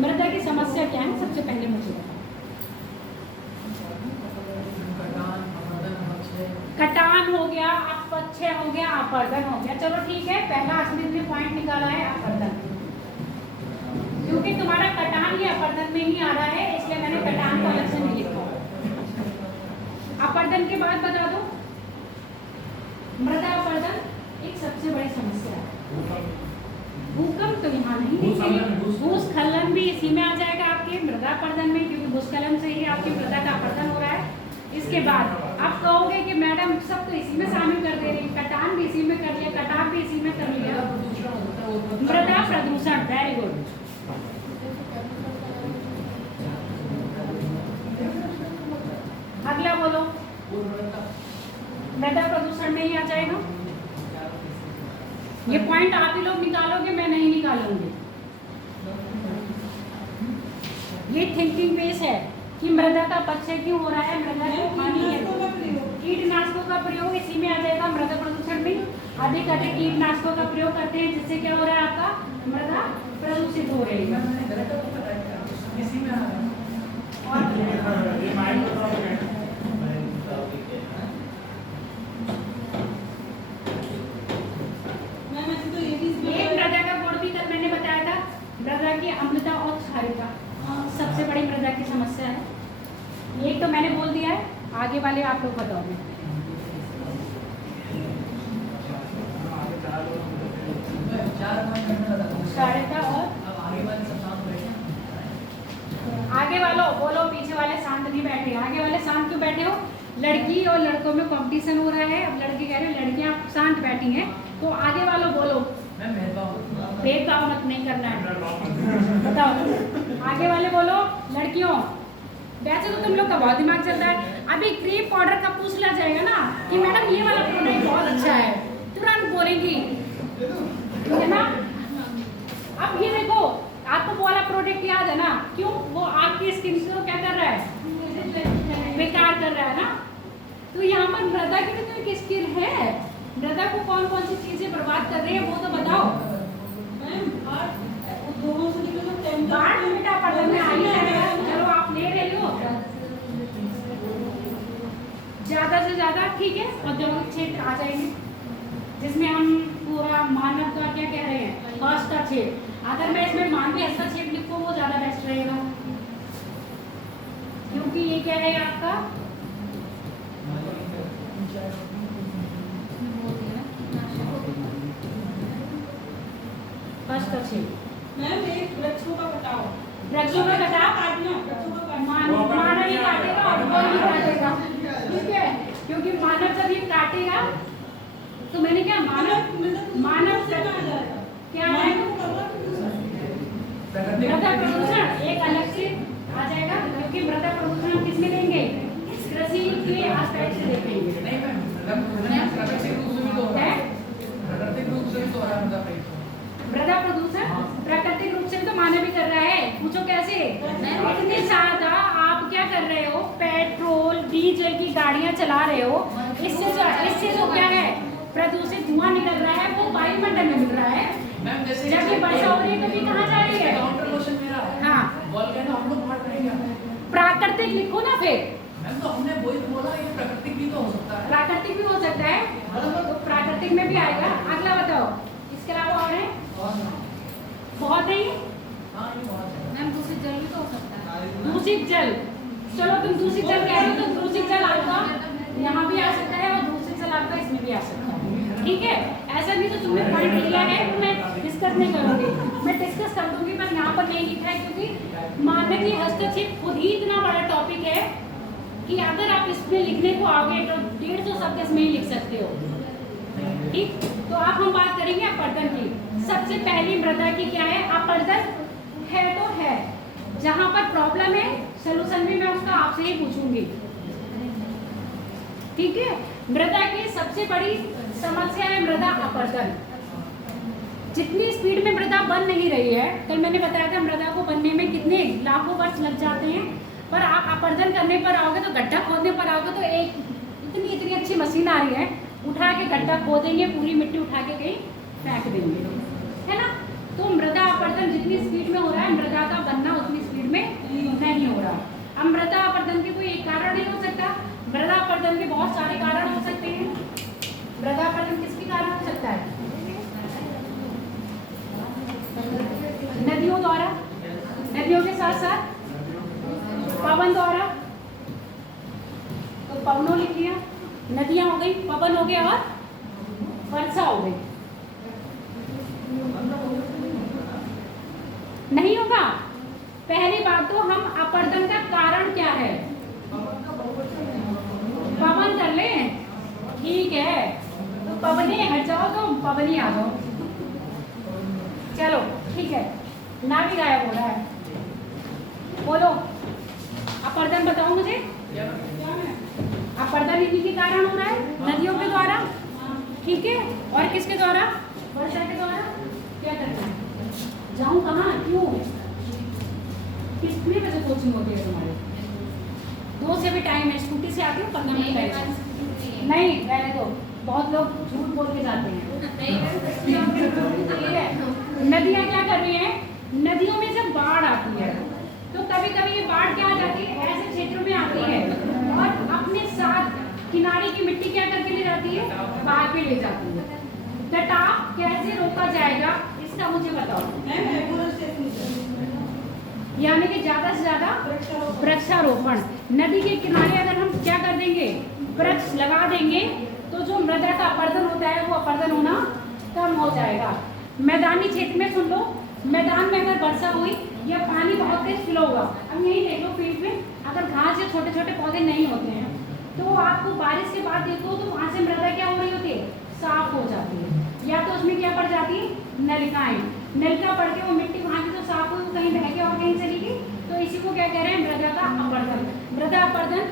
मृदा की समस्या क्या है? सबसे पहले मुझे बताओ। कटान हो गया, अपक्षय हो गया, अपर्दन हो गया। चलो ठीक है, पहला अस्मित ने पॉइंट निकाला है अपर्दन, क्योंकि तुम्हारा कटान ये अपर्दन में ही आ रहा है, इसलिए मैंने कटान को अलग से नहीं लिखा। अपर्दन के बाद बता दो, मृदा अपर्दन एक सबसे बड़ी समस्या है। भूकंप तो यहाँ नहीं, भूस्खलन भी इसी में आ जाएगा आपके मृदा अपर्दन में, क्योंकि भूस्खलन से ही आपकी मृदा का अपर्दन हो रहा है। इसके बाद आप कहोगे कि मैडम सब तो इसी में शामिल कर दे रही, कटान भी इसी में कर लिया, कटाव भी इसी में कर लिया। मृदा प्रदूषण, वेरी गुड। अगला बोलो, मृदा प्रदूषण में ही आ जाएगा। ये पॉइंट आप ही लोग निकालोगे, मैं नहीं निकालूंगी। ये थिंकिंग बेस है कि मृदा का अपक्षय क्यों हो रहा है, मृदा की हानि है। कीटनाशकों का प्रयोग इसी में आ जाएगा। मृदा प्रदूषण में अधिक कीटनाशकों का प्रयोग करते हैं, जिससे क्या हो रहा है? आपका मृदा प्रदूषित हो रही है। आगे वाले आप लोग बताओगे। शारिता और आगे वालों बोलो, पीछे वाले शांत नहीं बैठे। आगे वाले शांत क्यों बैठे हो? लड़की और लड़कों में कंपटीशन हो रहा है। अब लड़के कह रहे हैं लड़कियां शांत बैठी हैं, तो आगे वालों बोलो। भेदभाव मत नहीं करना है, बताओ। आगे वाले बोलो लड़कियों। वैसे तो तुम लोग का बहुत दिमाग चल रहा है। अभी क्रीम पाउडर का पूछ लिया जाएगा ना कि मैडम ये वाला प्रोडक्ट बहुत अच्छा है, तुरंत बोलेंगी, है ना। अब ये देखो, आपको वो वाला प्रोडक्ट याद है ना, क्यों? वो आपकी स्किन को क्या कर रहा है? बेकार कर रहा है ना। तो यहाँ पर मृदा की भी कोई स्किन है, मृदा को कौन कौन सी चीजें बर्बाद कर रही है वो तो बताओ। बाढ़ बेटा पढ़ने में आई है, चलो आप ले रहे हो ज्यादा से ज्यादा, ठीक है। औद्योगिक क्षेत्र आ जाएंगे जिसमें हम पूरा मानव का क्या कह रहे हैं, हस्तक्षेप। अगर मैं इसमें मानवीय हस्तक्षेप लिखूं वो ज्यादा बेस्ट रहेगा, क्योंकि ये क्या है आपका हस्तक्षेप। मैम एक वृक्षों का कटाव, वृक्षों का कटाव मानव ही काटेगा और वो नहीं काटेगा, ठीक है। क्योंकि मानव जब ये काटेगा तो मैंने क्या मानव क्या है, मृदा प्रदूषण एक अलग से आ जाएगा, क्योंकि मृदा प्रदूषण हम किसमें देंगे, कृषि के एस्पेक्ट से देखेंगे। मृदा प्रदूषण प्राकृतिक रूप से तो मानव ही कर रहा है, पूछो कैसे? इतने ज्यादा आप क्या कर रहे हो, पेट्रोल डीजल की गाड़ियां चला रहे हो, इससे जो क्या है प्रदूषित धुआं निकल रहा है वो वायुमंडल में मिल रहा है। जब ये वर्षा हो रही है तो ये कहाँ जा रही है? हाँ, प्राकृतिक लिखो ना फिर। तो हमने वही बोला, ये प्राकृतिक भी तो हो सकता है। प्राकृतिक भी हो सकता है, तो प्राकृतिक में भी आएगा। अगला बताओ, इसके अलावा और है? बहुत है ये। मैम दूषित जल भी तो हो सकता है। दूषित जल, चलो तुम दूषित जल कह रहे हो तो दूषित जल आपका यहाँ भी आ सकता है और दूषित जल आपका इसमें भी आ सकता है, ठीक है। ऐसा नहीं तो तुमने पॉइंट लिया है तो मैं डिस्कस नहीं करूँगी, मैं डिस्कस कर दूंगी, पर यहाँ पर नहीं लिखा है क्योंकि मानवीय हस्तक्षेप खुद ही इतना बड़ा टॉपिक है कि अगर आप इसमें लिखने को आओगे तो 150 शब्द इसमें ही लिख सकते हो, ठीक। तो अब हम बात करेंगे अपरदन की। सबसे पहली मृदा की क्या है, अपरदन है तो है, जहां पर प्रॉब्लम है सलूशन भी मैं उसका आपसे ही पूछूंगी, ठीक है। मृदा की सबसे बड़ी समस्या है मृदा अपरदन। जितनी स्पीड में मृदा बन नहीं रही है, कल मैंने बताया था मृदा को बनने में कितने लाखों वर्ष लग जाते हैं, पर आप अपरदन करने पर आओगे तो गड्ढा खोदने पर आओगे तो एक इतनी अच्छी मशीन आ रही है, उठा के गड्ढा खोदेंगे, पूरी मिट्टी उठा के कहीं फेंक देंगे, है ना। तो मृदा अपरदन जितनी स्पीड में हो रहा है, मृदा का बनना उतनी स्पीड में नहीं हो रहा। अब मृदा अपरदन के कोई एक कारण नहीं हो सकता, मृदा अपरदन के बहुत सारे कारण हो सकते हैं। मृदा अपरदन किसके कारण हो सकता है? नदियों द्वारा, नदियों के साथ साथ पवन द्वारा, तो पवनों लिख लिया, नदियां हो गई, पवन हो गया और वर्षा हो गई। नहीं होगा। पहली बात तो हम अपरदन का कारण क्या है, पवन कर ले, ठीक है। तो पवने हट जाओ तो पवनी आ जाओ, चलो ठीक है। ना भी गायब हो रहा है, बोलो अपरदन बताओ मुझे। अपरदन इन्हीं के कारण हो रहा है, नदियों के द्वारा, ठीक है। और किसके द्वारा? वर्षा के द्वारा। क्या करना है, जाऊं कहाँ, क्यों, कितने बजे कोचिंग होती है तुम्हारी? 2 से भी टाइम है, स्कूटी से आती हूँ 15 मिनट पहले। नहीं रहने दो, बहुत लोग झूठ बोल के जाते हैं, ठीक है। नदियाँ क्या कर रही हैं, नदियों में जब बाढ़ आती है तो कभी कभी ये बाढ़ क्या आ जाती है, ऐसे क्षेत्रों में आती है और अपने साथ किनारे की मिट्टी क्या करके ले जाती है, बाहर पे ले जाती है। कटाव कैसे रोका जाएगा इसका मुझे बताओ। यानी कि ज्यादा से ज्यादा वृक्षारोपण। नदी के किनारे अगर हम क्या कर देंगे, वृक्ष लगा देंगे, तो जो मृदा का अपरदन होता है वो अपरदन होना कम हो जाएगा। मैदानी क्षेत्र में सुन लो, मैदान में अगर वर्षा हुई या पानी बहुत तेज फ्लो हुआ, अब यही देख लो फील्ड में अगर घास या छोटे छोटे पौधे नहीं होते हैं तो आपको बारिश के बाद देखो तो वहाँ से मृदा क्या हो रही होती है, साफ हो जाती है, या तो उसमें क्या पड़ जाती है, नलिकाएं, नलिका पड़ के वो मिट्टी वहाँ की जो साफ हुई वो कहीं बह के और कहीं चली गई, तो इसी को क्या कह रहे हैं, मृदा का अपरदन। मृदा अपरदन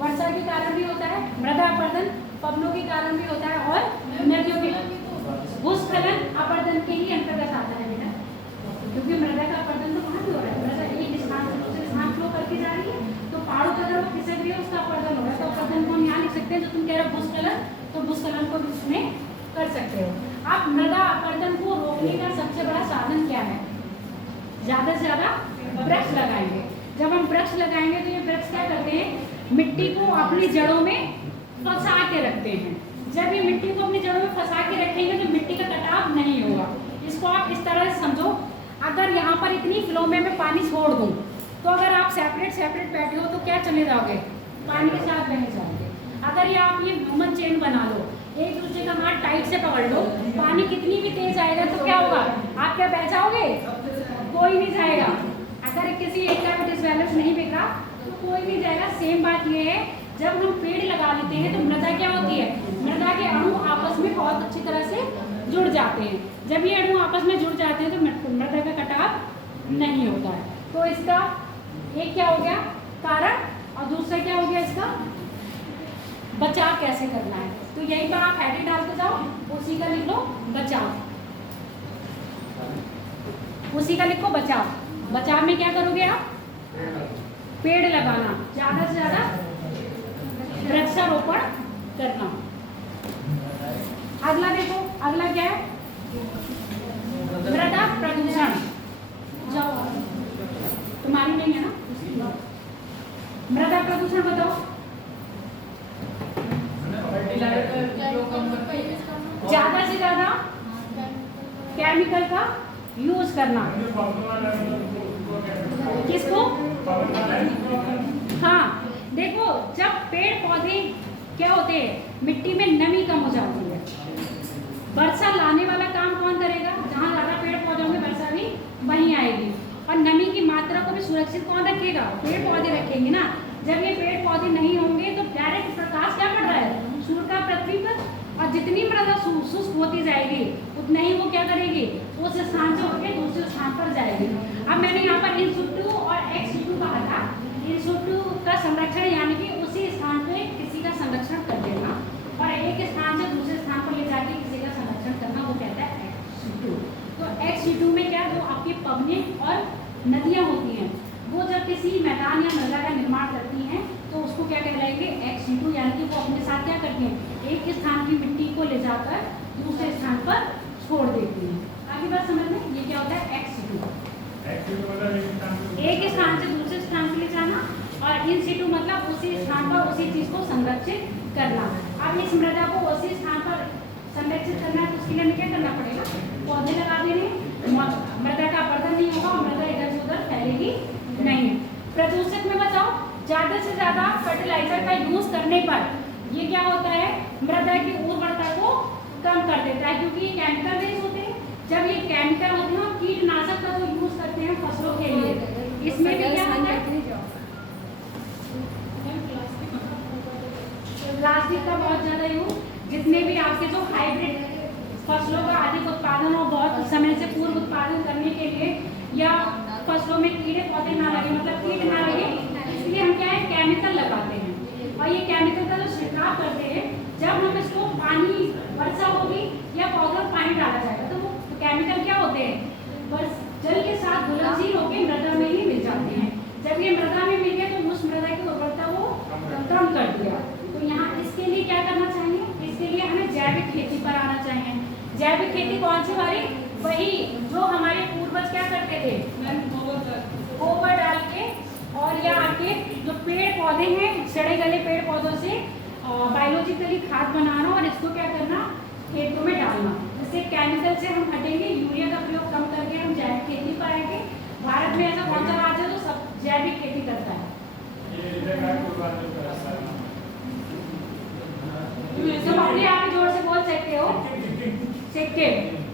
वर्षा के कारण भी होता है, मृदा अपरदन पवनों के कारण भी होता है, और नदियों के भूस्खलन अपरदन के ही अंतर्गत आता है बेटा, क्योंकि मृदा का अपरदन तो वहाँ भी हो रहा है, मृदा एक स्थान से दूसरे स्थान फ्लो करके जा रही है, तो पहाड़ों पर अगर वो खिसक रही है उसका अपरदन हो रहा है, तो अपरदन को हम यहाँ लिख सकते हैं, जो तुम कह रहे हो भूस्खलन, तो भूस्खलन को भी इसमें कर सकते हो आप। मृदा अपरदन को रोकने का सबसे बड़ा साधन क्या है, ज़्यादा से ज़्यादा वृक्ष लगाएंगे। जब हम वृक्ष लगाएंगे तो ये वृक्ष क्या करते हैं, मिट्टी को अपनी जड़ों में फंसा के रखते हैं। जब ये मिट्टी को अपनी जड़ों में फंसा के रखेंगे तो मिट्टी का कटाव नहीं होगा। इसको आप इस तरह से समझो, अगर यहाँ पर इतनी फ्लो में मैं पानी छोड़ दूँ तो अगर आप सेपरेट सेपरेट बैठे हो तो क्या चले जाओगे, पानी के साथ बह जाओगे। अगर ये आप ये ह्यूमन चेन बना लो, एक दूसरे का हाथ टाइट से पकड़ लो, पानी कितनी भी तेज आएगा तो क्या होगा, आप क्या बह जाओगे, कोई नहीं जाएगा। अगर किसी एक का डिसबैलेंस नहीं बिगड़ा तो कोई नहीं जाएगा। सेम बात ये है, जब हम पेड़ लगा लेते हैं तो मृदा क्या होती है, मृदा के अणु आपस में बहुत अच्छी तरह से जुड़ जाते हैं। जब ये अणु आपस में जुड़ जाते हैं तो मृदा का कटाव नहीं होता है। तो इसका एक क्या हो गया कारण, और दूसरा क्या हो गया इसका बचाव कैसे करना है। तो यहीं पर आप हेडिंग डालते जाओ, उसी का लिख लो बचाव, उसी का लिखो बचाव। बचाव में क्या करोगे आप, पेड़ लगाना, ज़्यादा से ज़्यादा वृक्षारोपण करना। अगला देखो, अगला क्या है, मृदा प्रदूषण। जाओ, तुम्हारी नहीं है ना, मृदा प्रदूषण बताओ। ज़्यादा से ज़्यादा केमिकल का यूज करना, किसको, हाँ देखो, जब पेड़ पौधे क्या होते हैं, मिट्टी में नमी कम हो जाती है, वर्षा लाने वाला काम कौन करेगा, जहाँ ज़्यादा पेड़ पौधे होंगे वर्षा भी वहीं आएगी, और नमी की मात्रा को भी सुरक्षित कौन रखेगा, पेड़ पौधे रखेंगे ना। जब ये पेड़ पौधे नहीं होंगे तो डायरेक्ट प्रकाश क्या पड़ रहा है, सूर्य का पृथ्वी पर, और जितनी मृदा शुष्क होती जाएगी उतना ही वो क्या करेगी, उस स्थान से उठके दूसरे स्थान पर जाएगी। अब मैंने यहाँ पर इन सिटू और एक्स सिटू कहा था, इन सिटू का संरक्षण यानी कि उसी स्थान पे किसी का संरक्षण कर देना, और एक स्थान से दूसरे स्थान पर ले जाके किसी का संरक्षण करना, वो कहता है एक्स सिटू। तो एक्स सिटू में क्या, जो आपकी पवनें और नदियाँ होती हैं वो जब किसी मैदान या मृदा का निर्माण करती हैं तो उसको क्या कहलाएंगे, एक्स सिटू, यानी कि वो अपने साथ क्या करती हैं, एक स्थान की मिट्टी को ले जाकर दूसरे स्थान पर छोड़ देती हैं। आगे बात समझ में, ये क्या होता है एक्स सिटू, एक स्थान से दूसरे स्थान पर ले जाना, और इन सिटू मतलब उसी स्थान पर उसी चीज को संरक्षित करना। अब इस मृदा को उसी स्थान पर संरक्षित करना है तो उसके लिए हमें क्या करना पड़ेगा, पौधे लगा देने, मृदा का अपरदन नहीं होगा और मृदा इधर से उधर फैलेगी नहीं। प्रदूषक में बताओ, ज़्यादा से ज़्यादा फर्टिलाइजर का यूज करने पर ये क्या होता है, मृदा की उर्वरता को कम कर देता है, क्योंकि ये केमिकल बेस्ड होते हैं। जब ये केमिकल होते हैं, कीटनाशक का जो यूज करते हैं फसलों के लिए, इसमें भी क्या होता है, प्लास्टिक का बहुत ज़्यादा यूज, जितने भी आपके जो हाइब्रिड फसलों का अधिक उत्पादन और बहुत समय से पूर्व उत्पादन करने के लिए, या फसलों में कीड़े पौधे ना लगे, मतलब कीट ना लगे, इसलिए हम क्या है केमिकल लगाते हैं। और ये केमिकल का जो छिड़काव करते हैं, जब हम इसको पानी, वर्षा होगी या पौधों में पानी डाला जाएगा तो वो केमिकल क्या होते हैं, बस जल के साथ घुलनशील होकर मृदा में ही मिल जाते हैं। जब ये मृदा में मिल गए तो उस मृदा की उर्वरता वो कम कर दिया। तो यहाँ इसके लिए क्या करना चाहिए, इसके लिए हमें जैविक खेती पर आना चाहिए। जैविक खेती कौन सी वाली, वही जो हमारे पूर्वज क्या करते थे, गोबर डाल के, और या आपके जो पेड़ पौधे हैं, सड़े गले पेड़ पौधों से बायोलॉजिकली खाद बनाना और इसको क्या करना, खेतों में डालना। इससे केमिकल से हम हटेंगे, यूरिया का प्रयोग कम करके हम जैविक खेती पर आएंगे। भारत में ऐसा कौन सा राज्य है जो सब जैविक खेती करता है, तुम अपने आप ही जोर से बोल सकते हो। सिक्किम।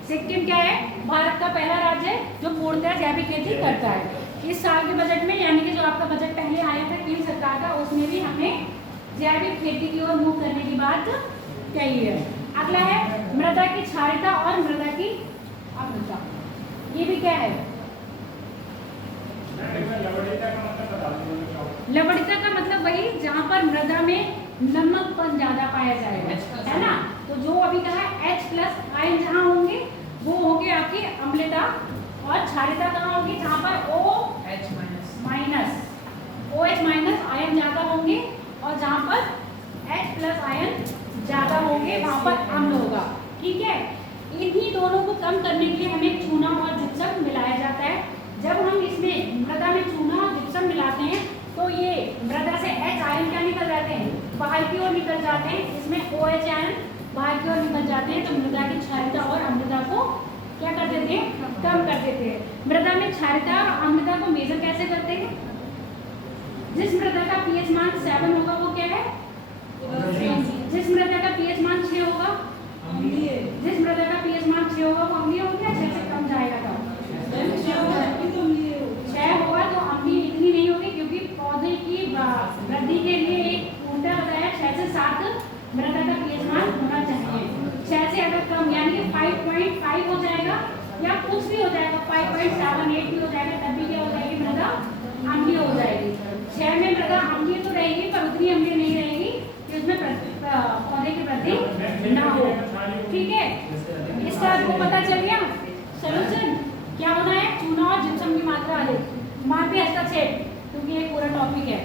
सिक्किम क्या है? भारत का पहला राज्य है जो पूर्णतः जैविक खेती करता है। इस साल के बजट में यानी कि जो आपका बजट पहले आया था केंद्र सरकार का, उसमें भी हमने जैविक खेती की ओर मूव करने की बात कही है। अगला है मृदा की क्षारीयता और मृदा की अम्लता। ये भी क्या है? लवणिकता का मतलब वही जहाँ पर मृदा में नमकपन ज्यादा पाया जाएगा, है ना। तो जो अभी कहा H+ आयन जहाँ होंगे वो होंगे आपकी अम्लता, और क्षारीयता कहाँ होगी? जहाँ पर OH- आयन ज्यादा होंगे और जहाँ पर H+ आयन ज्यादा होंगे वहाँ पर अम्ल होगा। ठीक है, इन्हीं दोनों को कम करने के लिए हमें चूना और जिप्सम मिलाया जाता है। जब हम इसमें मृदा में चूना और जिप्सम मिलाते हैं तो ये मृदा से H आयन क्या निकल जाते हैं? बाहर की ओर निकल जाते हैं। इसमें OH आयन बाहर की ओर निकल जाते हैं, तो मृदा की क्षारीयता और अम्लता को क्या कर देते हैं? कम कर देते हैं। मृदा में क्षारीयता और अम्लता को मेजर कैसे करते हैं? जिस मृदा का pH मान 7 होगा वो क्या है? जिस मृदा का pH मान 6 होगा, जिस मृदा का pH मान 6 होगा वो अम्लीय होगा, 6 से कम जाएगा तो 6 होगा तो अम्लीय इतनी नहीं होगी, क्योंकि पौधे की वृद्धि के लिए एक ऊर्जा बताया 6 से 7 मृदा का pH मान होना चाहिए। 6 से अगर कम यानी कि 5.5 हो जाएगा या कुछ भी हो जाएगा, 5.78 भी हो जाएगा, तब भी क्या हो जाएगी? मृदा अम्लीय हो जाएगी। 6 में मृदा अम्लीय तो रहेगी पर उतनी अम्लीय नहीं रहेगी कि उसमें पौधे की वृद्धि ना हो। ठीक है, इसका आपको पता चल गया सोल्यूशन क्या होना है? चूना और जिप्सम की मात्रा अधिक, मापी हस्तक्षेप, क्योंकि ये पूरा टॉपिक है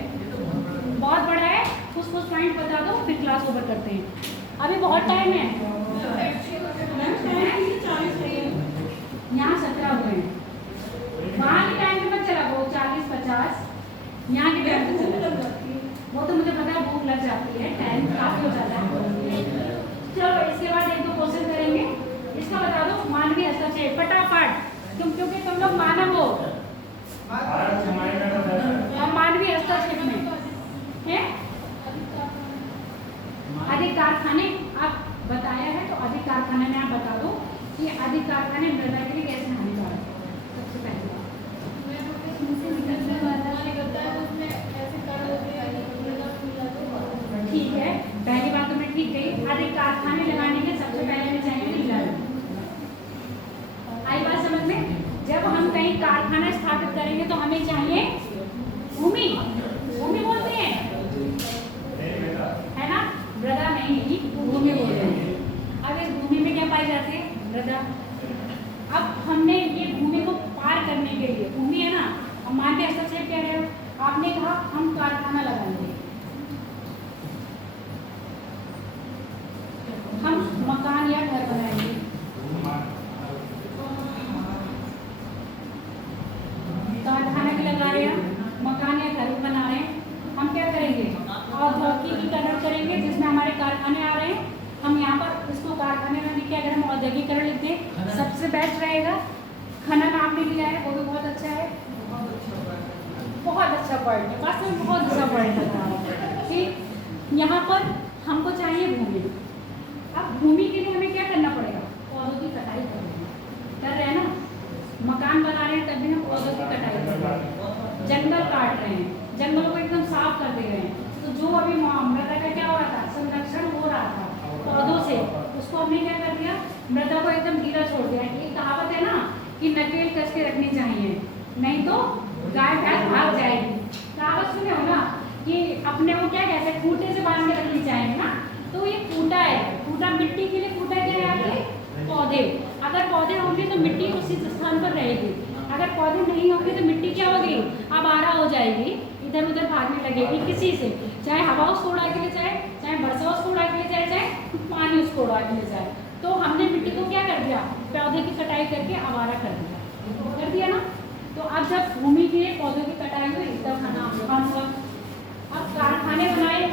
बहुत बड़ा है। कुछ पॉइंट बता दो फिर क्लास ओवर करते हैं, अभी बहुत टाइम है। यहाँ 17 हुए हैं, वहाँ के टाइम पे मत चला वो 40-50, यहाँ के टाइम पे चला। वो तो मुझे पता है भूख लग जाती है, टाइम काफी हो जाता है। चलो इसके बाद 1-2 क्वेश्चन करेंगे। इसका बता दो मानवीय हस्तक्षेप फटाफट, क्योंकि तुम लोग मानव हो। मानवीय हस्तक्षेप में है अधिक कारखाने, आप बताया है तो अधिक कारखाने में आप बता दो कि अधिक कारखाने मृदा के लिए कैसे हानिकारक है। सबसे पहले ठीक है, पहली बात तो मैं ठीक गई। अधिक कारखाने लगाने के सबसे पहले हमें चाहिए लीला। आई बात समझ में? जब हम कहीं कारखाना स्थापित करेंगे तो हमें चाहिए भूमि, भूमि बोलते हैं, है ना? मृदा नहीं, भूमि बोलते हैं। अब इस भूमि में क्या पाई जाती है? मृदा। अब हमने ये भूमि को पार करने के लिए, भूमि है ना, अब मानवीय हस्तक्षेप कह रहे हो, आपने कहा हम कारखाना लगाएंगे, हम मकान या घर बनाएंगे, कारखाना भी लगा रहे हैं, मकान या घर बना रहे हैं, हम क्या करेंगे? औद्योगिकीकरण करेंगे, जिसमें हमारे कारखाने आ रहे हैं, हम यहाँ पर इसको कारखाने में लिखे, अगर हम औद्योगिकीकरण लिखते हैं सबसे बेस्ट रहेगा। खनन आपने लिया है वो भी बहुत अच्छा है, बहुत अच्छा पॉइंट है, वास्तव में बहुत अच्छा पॉइंट है। ठीक, यहाँ पर हमको चाहिए भूमि। अब भूमि के लिए हमें क्या करना पड़ेगा? पौधों की कटाई कर रहे हैं ना, मकान बना रहे हैं तब भी हम पौधों की कटाई कर रहे हैं, जंगल काट रहे हैं, जंगलों को एकदम साफ कर दे रहे हैं। तो जो अभी मृदा का क्या हो रहा था? संरक्षण हो रहा था पौधों से, उसको हमने क्या कर दिया? मृदा को एकदम ढीला छोड़ दिया। एक कहावत है ना कि नकेल कस के रखनी चाहिए, नहीं तो गाय भैंस भाग जाएगी। कहावत सुने हो ना कि अपने को क्या कहते हैं? खूंटे से बांध के रखनी चाहिए ना। तो ये खूंटा है, खूंटा मिट्टी के लिए खूंटा क्या है आपके? पौधे। अगर पौधे होंगे तो मिट्टी उसी स्थान पर रहेगी, अगर पौधे नहीं होंगे तो मिट्टी क्या होगी? आवारा हो जाएगी, इधर उधर भागने लगेगी किसी से, चाहे हवा उसको उड़ा के ले जाए, चाहे वर्षा उसको उड़ा के ले जाए, चाहे पानी उसको उड़ा के ले जाए। तो हमने मिट्टी को क्या कर दिया? पौधे की कटाई करके आवारा कर दिया ना। तो अब जब भूमि के पौधों की कटाई हुई तब खाना हुआ। अब कारखाने बनाए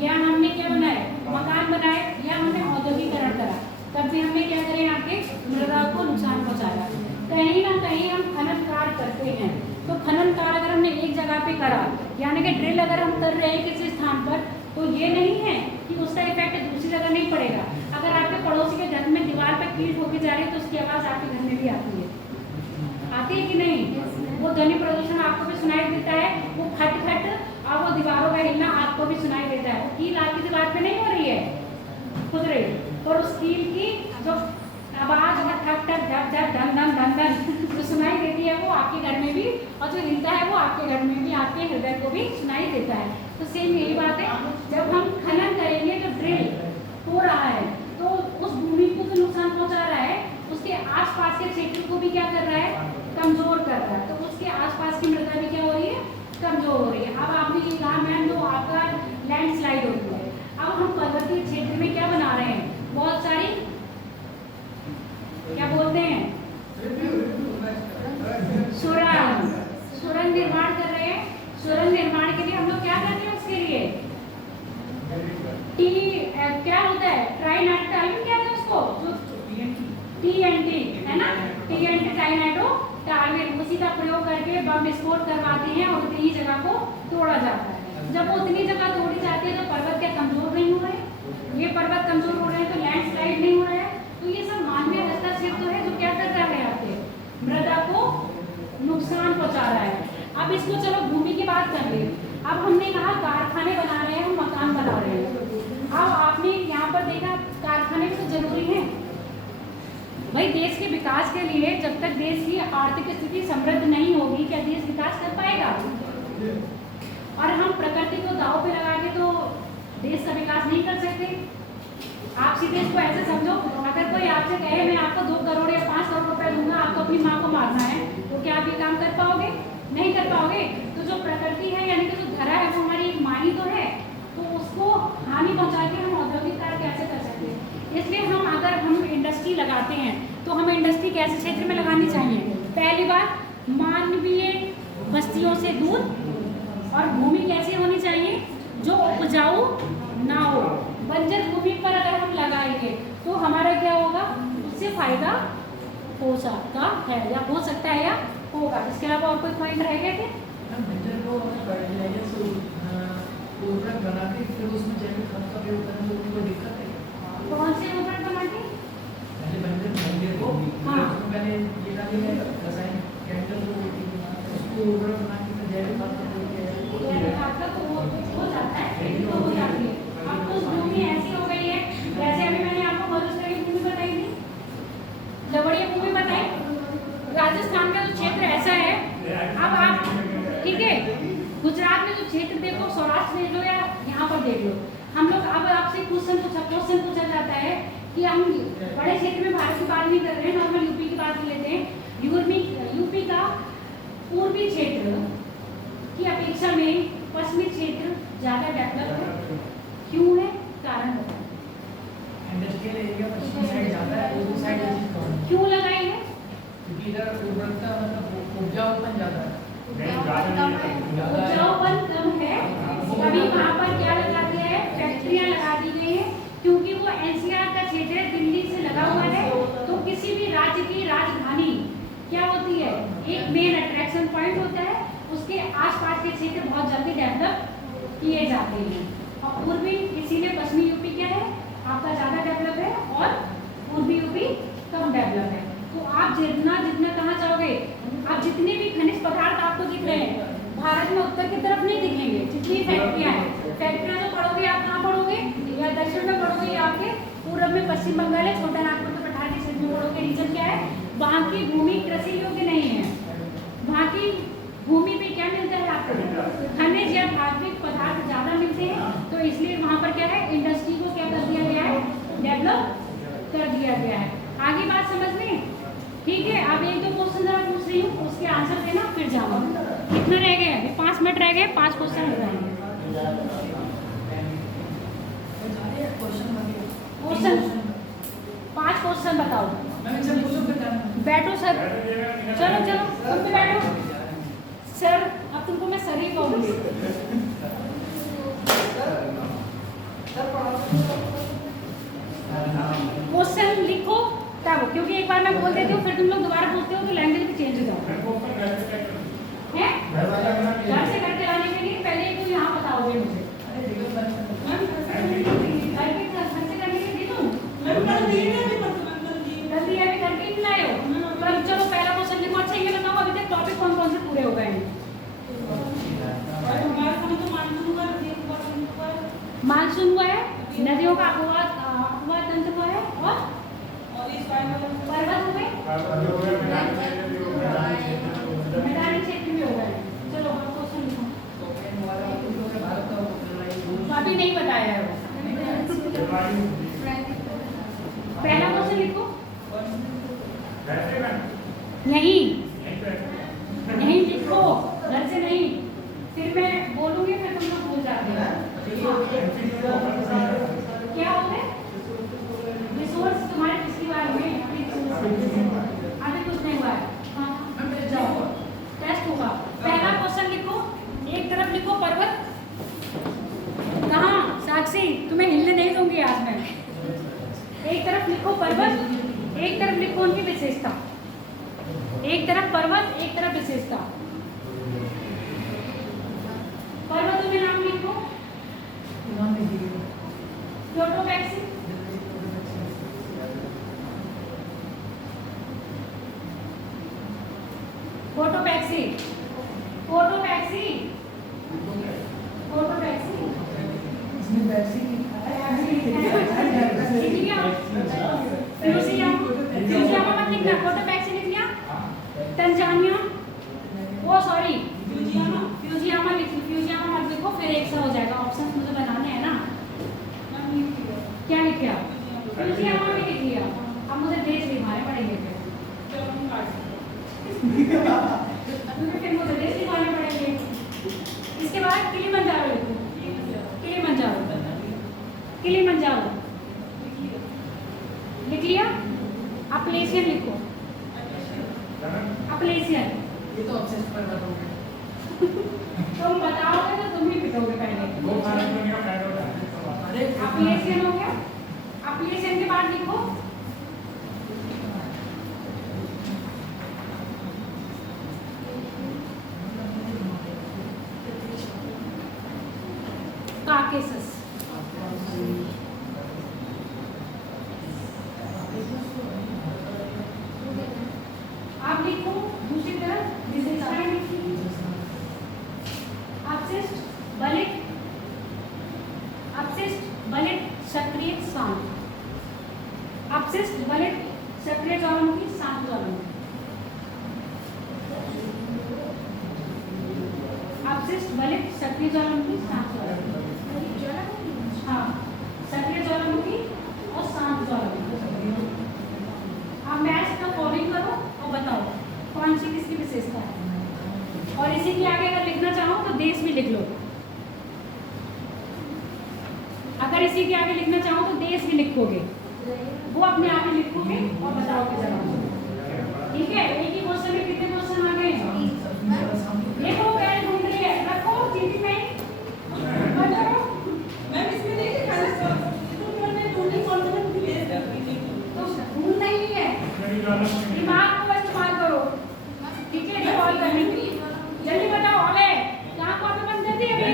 या हमने क्या बनाए? मकान बनाए या हमने औद्योगिकीकरण करा, तब भी हमने क्या करें? आपके मृदा को नुकसान पहुंचाया। कहीं ना कहीं हम खनन कार्य करते हैं, तो खनन कार्य अगर हमने एक जगह पे करा, यानी कि ड्रिल अगर हम कर रहे हैं किसी स्थान पर, तो ये नहीं है कि उसका इफेक्ट दूसरी दूसरी जगह नहीं पड़ेगा। अगर आपके पड़ोसी के घर में दीवार पर कीट होके जा रही है तो उसकी आवाज़ आपके घर में भी आती है कि नहीं? वो ध्वनि प्रदूषण आपको भी सुनाई देता है, वो खट खट और वो दीवारों का हिलना आपको भी सुनाई देता है। वो कील आपकी दीवार पे नहीं हो रही है, खुद रही, और उस कील की जो आवाज ठक ठक झक झक धन धन धन धन जो सुनाई देती है वो आपके घर में भी, और जो हिलता है वो आपके घर में भी, आपके हृदय को भी सुनाई देता है। तो सेम यही बात है, जब हम खनन करेंगे जो ड्रिल हो रहा है तो उस भूमि को तो नुकसान पहुंचा रहा है, उसके आसपास के क्षेत्र को भी क्या कर रहा है, कमजोर कर रहा है। तो उसके आसपास की मृदा भी क्या हो रही है, कमजोर हो रही है। अब आपने ये कहा मैम जो आपका लैंडस्लाइड होती है, अब हम पर्वतीय क्षेत्र में क्या बना रहे हैं, बहुत सारी क्या बोलते हैं सुरंग निर्माण कर रहे हैं। सुरंग निर्माण के लिए हम लोग क्या कर रहे हैं, उसके लिए क्या होता है, ट्राइनाइट्रोटाइलिन क्या है उसको, जो TNT है ना, TNT ट्राइनाइट्रोटाइलिन, उसी का प्रयोग करके बम विस्फोट करवाते हैं और उतनी जगह को तोड़ा जाता है। जब उतनी जगह तोड़ी जाती है तो पर्वत क्या कमजोर नहीं हो रहे, ये पर्वत कमजोर हो रहे हैं तो लैंडस्लाइड नहीं हो रहा है। तो ये सब मानवीय हस्तक्षेप तो है जो क्या कर रहा है, आपके मृदा को नुकसान पहुंचा रहा है। अब इसको चलो भूमि की बात कर ले। अब हमने कहा कारखाने बना रहे हैं, हम मकान बना रहे हैं। अब आपने यहाँ पर देखा कारखाने भी तो जरूरी है भाई देश के विकास के लिए। जब तक देश की आर्थिक स्थिति समृद्ध नहीं होगी क्या देश विकास कर पाएगा? और हम प्रकृति को दांव पे लगा के तो देश का विकास नहीं कर सकते। आप सीधे इसको ऐसे समझो, अगर कोई आपसे कहे मैं आपको 2 करोड़ या 5 करोड़ रुपए दूंगा, आपको अपनी माँ को मारना है, तो क्या आप ये काम कर पाओगे? नहीं कर पाओगे। तो जो प्रकृति है यानी कि जो धरा है वो हमारी एक माँ ही तो है, तो उसको हानि पहुंचा के हम औद्योगिक कार्य कैसे कर सकते हैं? इसलिए अगर हम इंडस्ट्री लगाते हैं तो हमें इंडस्ट्री कैसे क्षेत्र में लगानी चाहिए? पहली बात, मानवीय बस्तियों से दूर, और भूमि कैसी होनी चाहिए, जो उपजाऊ ना हो। बंजर भूमि पर अगर हम लगाएंगे तो हमारा क्या होगा, उससे फायदा हो सकता है या हो सकता है या होगा। इसके अलावा और कोई पॉइंट रह गया क्या? बंजर को फर्टिलाइजर से उर्वरक बना के फिर उसमें जैविक खाद का प्रयोग करने में कोई दिक्कत है? कौन से उर्वरक बना के? पहले बंजर को हाँ, पहले ये डाली है रासायनिक केमिकल उसको उर्वरक बना के फिर जैविक खाद का प्रयोग किया जाए। जैविक खाद का तो हो जाता है, खेती तो हो जाती है। अब तो भूमि ऐसी हो गई है, जैसे अभी मैंने आपको मरुस्थलीय भूमि बताई थी, लवणीय भूमि बताई, राजस्थान का जो क्षेत्र ऐसा है। अब आप ठीक है, गुजरात में जो क्षेत्र देखो, सौराष्ट्र देख लो या यहाँ पर देख लो, हम लोग अब आपसे क्वेश्चन पूछा जाता है कि हम बड़े क्षेत्र में भारत की बात नहीं कर रहे हैं, नॉर्मल यूपी की बात कर लेते हैं। यूपी का पूर्वी क्षेत्र की अपेक्षा में पश्चिमी क्षेत्र ज्यादा डेवलप है। क्यों है? कारण बताओ। इंडस्ट्रियल एरिया पश्चिम साइड ज्यादा है, उस साइड क्यों लगाई है? क्योंकि इधर उर्वरकता मतलब उपजाऊपन ज्यादा है। उपजाऊपन कम है, अभी वहाँ पर क्या लगा दिया है, फैक्ट्रियाँ लगा दी गई हैं, क्योंकि वो NCR का क्षेत्र है, दिल्ली से लगा हुआ है। तो किसी भी राज्य की राजधानी क्या होती है, एक मेन अट्रैक्शन पॉइंट होता है, उसके आसपास के क्षेत्र बहुत जल्दी डेवलप किए जाते हैं। और पूर्वी, इसीलिए पश्चिमी यूपी क्या है, आपका ज़्यादा डेवलप है और पूर्वी यूपी कम डेवलप है। तो आप जितना कहाँ जाओगे, आप जितने भी खनिज पदार्थ आपको दिख रहे हैं भारत में उत्तर की तरफ नहीं दिखेंगे। जितनी फैक्ट्रियाँ हैं, फैक्ट्रियाँ जो पढ़ोगे आप कहाँ पढ़ोगे, या दक्षिण में पढ़ोगे या आपके पूर्व में पश्चिम बंगाल है, छोटा नागपुर तो पठार के क्षेत्र में पढ़ोगे। रीजन क्या है, वहाँ की भूमि कृषि योग्य नहीं है। वहाँ की भूमि पे क्या मिलता है आपको, खनिज या धात्विक पदार्थ ज़्यादा मिलते हैं। तो इसलिए वहाँ पर क्या है, इंडस्ट्री को क्या कर दिया गया है, डेवलप कर दिया गया है। आगे बात समझ में? ठीक है, अब 1-2 क्वेश्चन जरा पूछ रही हूँ, उसके आंसर देना फिर जाओ। कितना रह गए? अभी 5 मिनट रह गए, 5 क्वेश्चन हो जाएंगे। क्वेश्चन 5 क्वेश्चन बताओ। बैठो सर, चलो तुम पे बैठो सर। अब तुमको मैं सर ही कहूँगी। क्वेश्चन लिखो तब, क्योंकि एक बार मैं बोल देती हूँ फिर तुम लोग दोबारा पूछते हो तो लैंग्वेज भी चेंज हो जाता है। घर से घर चलाने के लिए पहले तो यहाँ बताओगे मुझे। घर से मैदानी क्षेत्र में होगा। चलो आप क्वेश्चन लिखो। अभी नहीं बताया है वो। पहला क्वेश्चन लिखो। यहीं यहीं लिखो, घर से नहीं। फिर मैं बोलूंगी, फिर तुम लोग भूल जाते हो। क्या हो गए रिसोर्स तुम्हारे पिछली बार में? अभी कुछ नहीं हुआ है। हाँ जाओ, टेस्ट होगा। पहला क्वेश्चन लिखो। एक तरफ लिखो पर्वत। कहाँ साक्षी, तुम्हें हिलने नहीं दूंगी आज मैं। एक तरफ लिखो पर्वत, एक तरफ लिखो उनकी विशेषता। एक तरफ पर्वत, एक तरफ विशेषता। पर्वतों में नाम लिखो। Kyoto taxi, photo taxi, photo taxi, photo taxi. Fujiyama मत लिखना, फोटो टैक्सी लिख लिया। तंजानिया, ओ सॉरी फ्यूजियामा लिख, फ्यूजियामा मत लिखो, फिर एक सा हो जाएगा। ऑप्शन मुझे बनाने हैं ना। क्या लिखे आप? फ्यूजियामा में लिख लिया। अब मुझे देश लिखवाने पड़ेंगे फिर मुझे देश लिखवाने पड़ेंगे। इसके बाद किलिमंजारो लिखो। किलिमंजारो, किलिमंजारो लिख लिया। अपलेशियन लिखो। अपलेशियन, ये तो ऑब्सेस्ड पर्वत हो गया। तुम बताओगे तो तुम ही पिटोगे पहले। अरे अपलेशियन हो गया। अपलेशियन के बाद लिखो काकेसस। आप लिखो दूसरी तरफ विशेषताएं लिखी। अपशिष्ट, बलित, अपशिष्ट, बलित, सक्रिय, शांत। अपशिष्ट, बलित, सक्रिय ज्वालामुखी, शांत ज्वालामुखी। अपशिष्ट, बलित, सक्रिय ज्वालामुखी, शांत ज्वालामुखी। हाँ, सक्रिय ज्वालामुखी और शांत ज्वालामुखी। आप मैच का फॉलोइंग करो और बताओ कौन सी किसकी विशेषता है। और इसी के आगे अगर लिखना चाहो तो देश भी लिख लो। अगर इसी के आगे लिखना चाहो तो देश भी लिखोगे, वो अपने आप ही लिखोगे और बताओगे जवाब। ठीक है, एक ही क्वेश्चन में कितने क्वेश्चन आ गए? देखो पहले ढूंढ रही है, रखो चीटी में बंद करो। मैम इसमें नहीं लिखा है सर, तो मैंने टोटल कॉन्फिडेंस भी ले दिया। तो ढूंढना ही नहीं है, दिमाग को इस्तेमाल करो। ठीक है, सवाल करने के लिए जल्दी बताओ। अबे यहाँ कॉपी बंद कर दी अभी।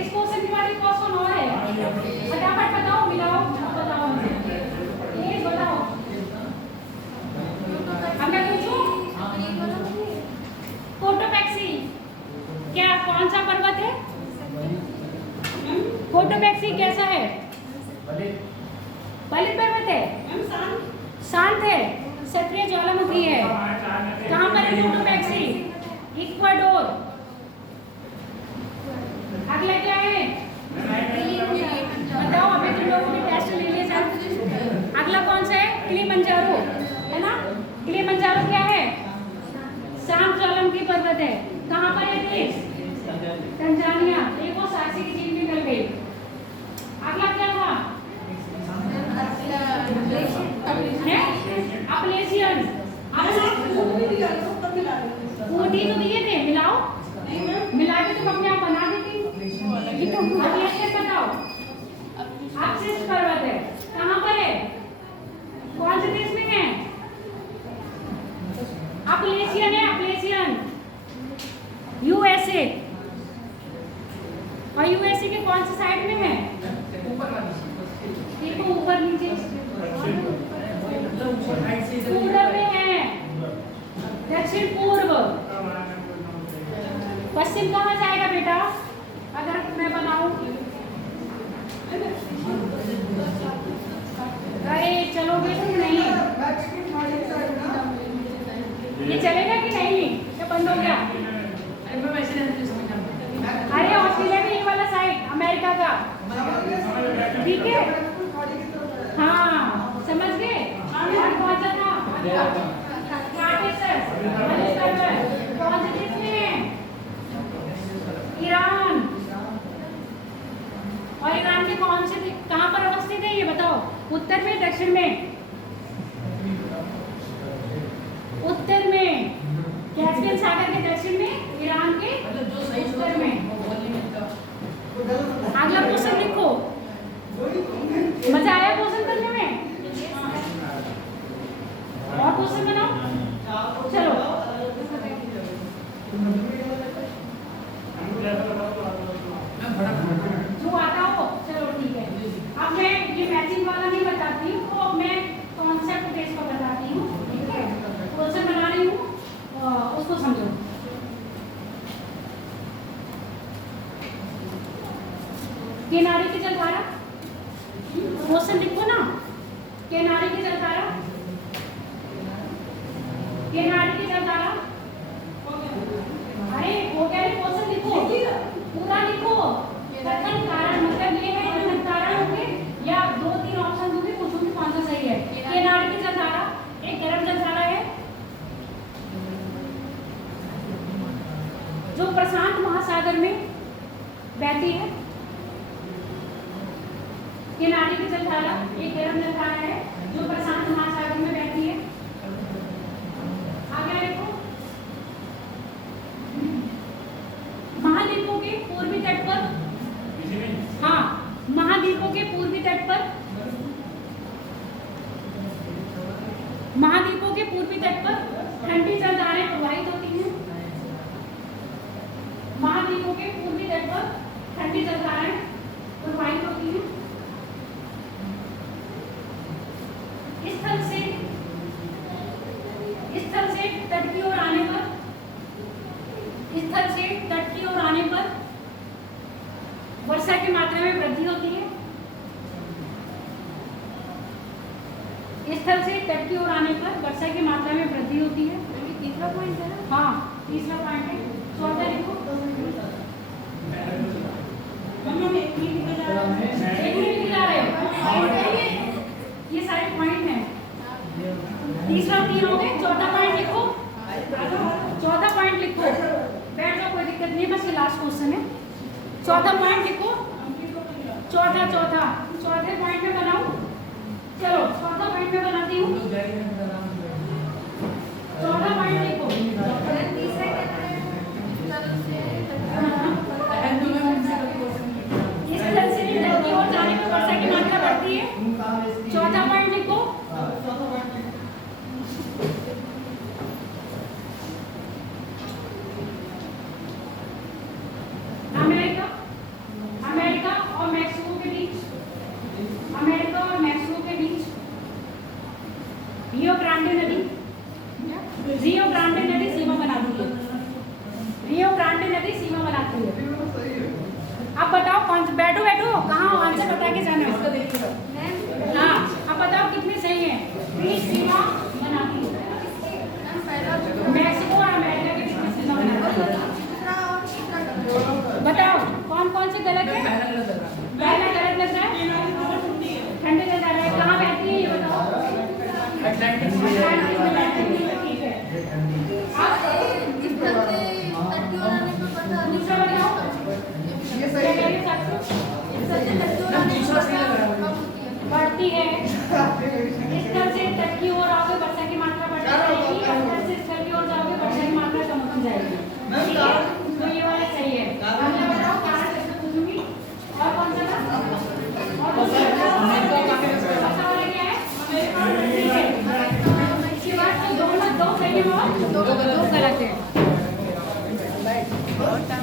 इस क्वेश्चन के बाद एक क्वेश्चन और है, फटाफट बताओ, मिलाओ, बताओ प्लीज बताओ। अब मैं पूछूं, कोटोपैक्सी क्या कौन सा पर्वत है? कोटोपैक्सी कैसा है? बलित पर्वत है, शांत है, सक्रिय ज्वालामुखी है। कहाँ पर है कोटोपैक्सी? इक्वाडोर। अगला क्या है बताओ? अभी तुम लोगों ने टेस्ट ले लिया सर। अगला कौन सा है? किलिमंजारो है ना। किलिमंजारो क्या है? शांत ज्वालामुखी पर्वत है। कहाँ पर है देश? तंजानिया। देखो साक्षी की जीत निकल गई। अगला क्या था? अपलेशियन। ऊटी तो दिए थे, मिलाओ। मिला के तुम अपने आप बना देती। अपलेशियन बताओ। अपशिष्ट पर्वत है, कहाँ पर है? कौन से देश में है? अपलेशियन है, अपलेशियन यूएसए। और यूएसए के कौन से साइड में है? देखो ऊपर नीचे पूर्व में है, दक्षिण पूर्व। पश्चिम कहाँ जाएगा बेटा अगर मैं बनाऊं? अरे चलोगे तुम नहीं? काटे सर कौन से देश में? ईरान। और ईरान के कौन से कहाँ पर अवस्थित है ये बताओ? उत्तर में दक्षिण में? उत्तर में। कैस्पियन सागर के दक्षिण में, ईरान के मतलब जो सही उत्तर में। वो बोल नहीं मिलता। अगला क्वेश्चन लिखो। मजा आया क्वेश्चन करने में? और क्वेश्चन बनाओ। चलो जो आता हो। चलो ठीक है। अब मैं ये मैचिंग वाला नहीं बताती हूँ, तो मैं कॉन्सेप्ट बेस पर बताती हूँ। ठीक है, क्वेश्चन बना रही हूँ, उसको समझो। किनारे की जलधारा, क्वेश्चन लिखो ना। किनारे की जलधारा, किनारे की जलधारा। अरे हो गया, क्वेश्चन लिखो, पूरा लिखो। कथन कारण मतलब ये है कथन कारण होंगे या 2-3 ऑप्शन दूंगी, पूछूंगी कौन सा सही है। किनारे की जलधारा एक गर्म जलधारा है जो प्रशांत महासागर में बहती है। किनारे की जलधारा एक गर्म जलधारा है जो प्रशांत महासागर में बहती है। आगे देखो, महाद्वीपों के पूर्वी तट पर, हाँ महाद्वीपों के पूर्वी तट पर, महाद्वीपों के पूर्वी तट पर ठंडी जलधाराएं प्रवाहित होती हैं। महाद्वीपों के पूर्वी तट पर ठंडी जलधाराएं प्रवाहित होती हैं। स्थल से तट की ओर आने पर, स्थल से तट की ओर आने पर वर्षा की मात्रा में वृद्धि होती है। स्थल से तट की ओर आने पर वर्षा की मात्रा में वृद्धि होती है। तीसरा पॉइंट है ना? हाँ तीसरा पॉइंट है। चौथा लिखो। एक मिनट के जा रहे हैं। एक मिनट दिला रहे हो, ये सारे पॉइंट हैं। तीसरा 3 हो गए, चौथा पॉइंट लिखो। चौथा पॉइंट लिखो, बैठ जाओ, कोई दिक्कत नहीं, बस ये लास्ट क्वेश्चन है। चौथा पॉइंट लिखो। चौथे पॉइंट में बनाओ। चलो चौथा पॉइंट में बनाती हूँ। चौथा पॉइंट लिखो। तीसरा क्या है? स्थल से इस तरह से तट की ओर जाने पर वर्षा की मात्रा बढ़ती है। चौथा पॉइंट लिखो। अमेरिका और मैक्सिको के बीच, अमेरिका और मैक्सिको के बीच रियो ग्रांडे नदी सीमा बनाती है। रियो ग्रांडे नदी सीमा बनाती है। अब बताओ कौन से, बैठो कहाँ आंसर बता के जाना है। हाँ अब बताओ कितने सही है। बीच सीमा बनाती है। मैक्सिको और अमेरिका के बीच में सीमा बनाती है। बताओ कौन से गलत है? पहला गलत लग रहा है। ठंडी लग रहा है, कहाँ बहती है ये बताओ? अटलांटिक अटलांटिक में बहती है। ठीक है, दूसरा बताओ। क्या कह रही हो साक्षी? बढ़ती है। स्थल से तट की ओर आओगे वर्षा की मात्रा बढ़ती जाएगी, स्थल से स्थल की ओर जाओगे वर्षा की मात्रा कम होती जाएगी। ठीक है, तो ये वाला सही है। अगला बताओ, कारण कैसे पूछूंगी? और कौन सा था? और दूसरा बताओ वाला क्या है? ठीक है, इसके बाद तो दो सही है और दो गलत है।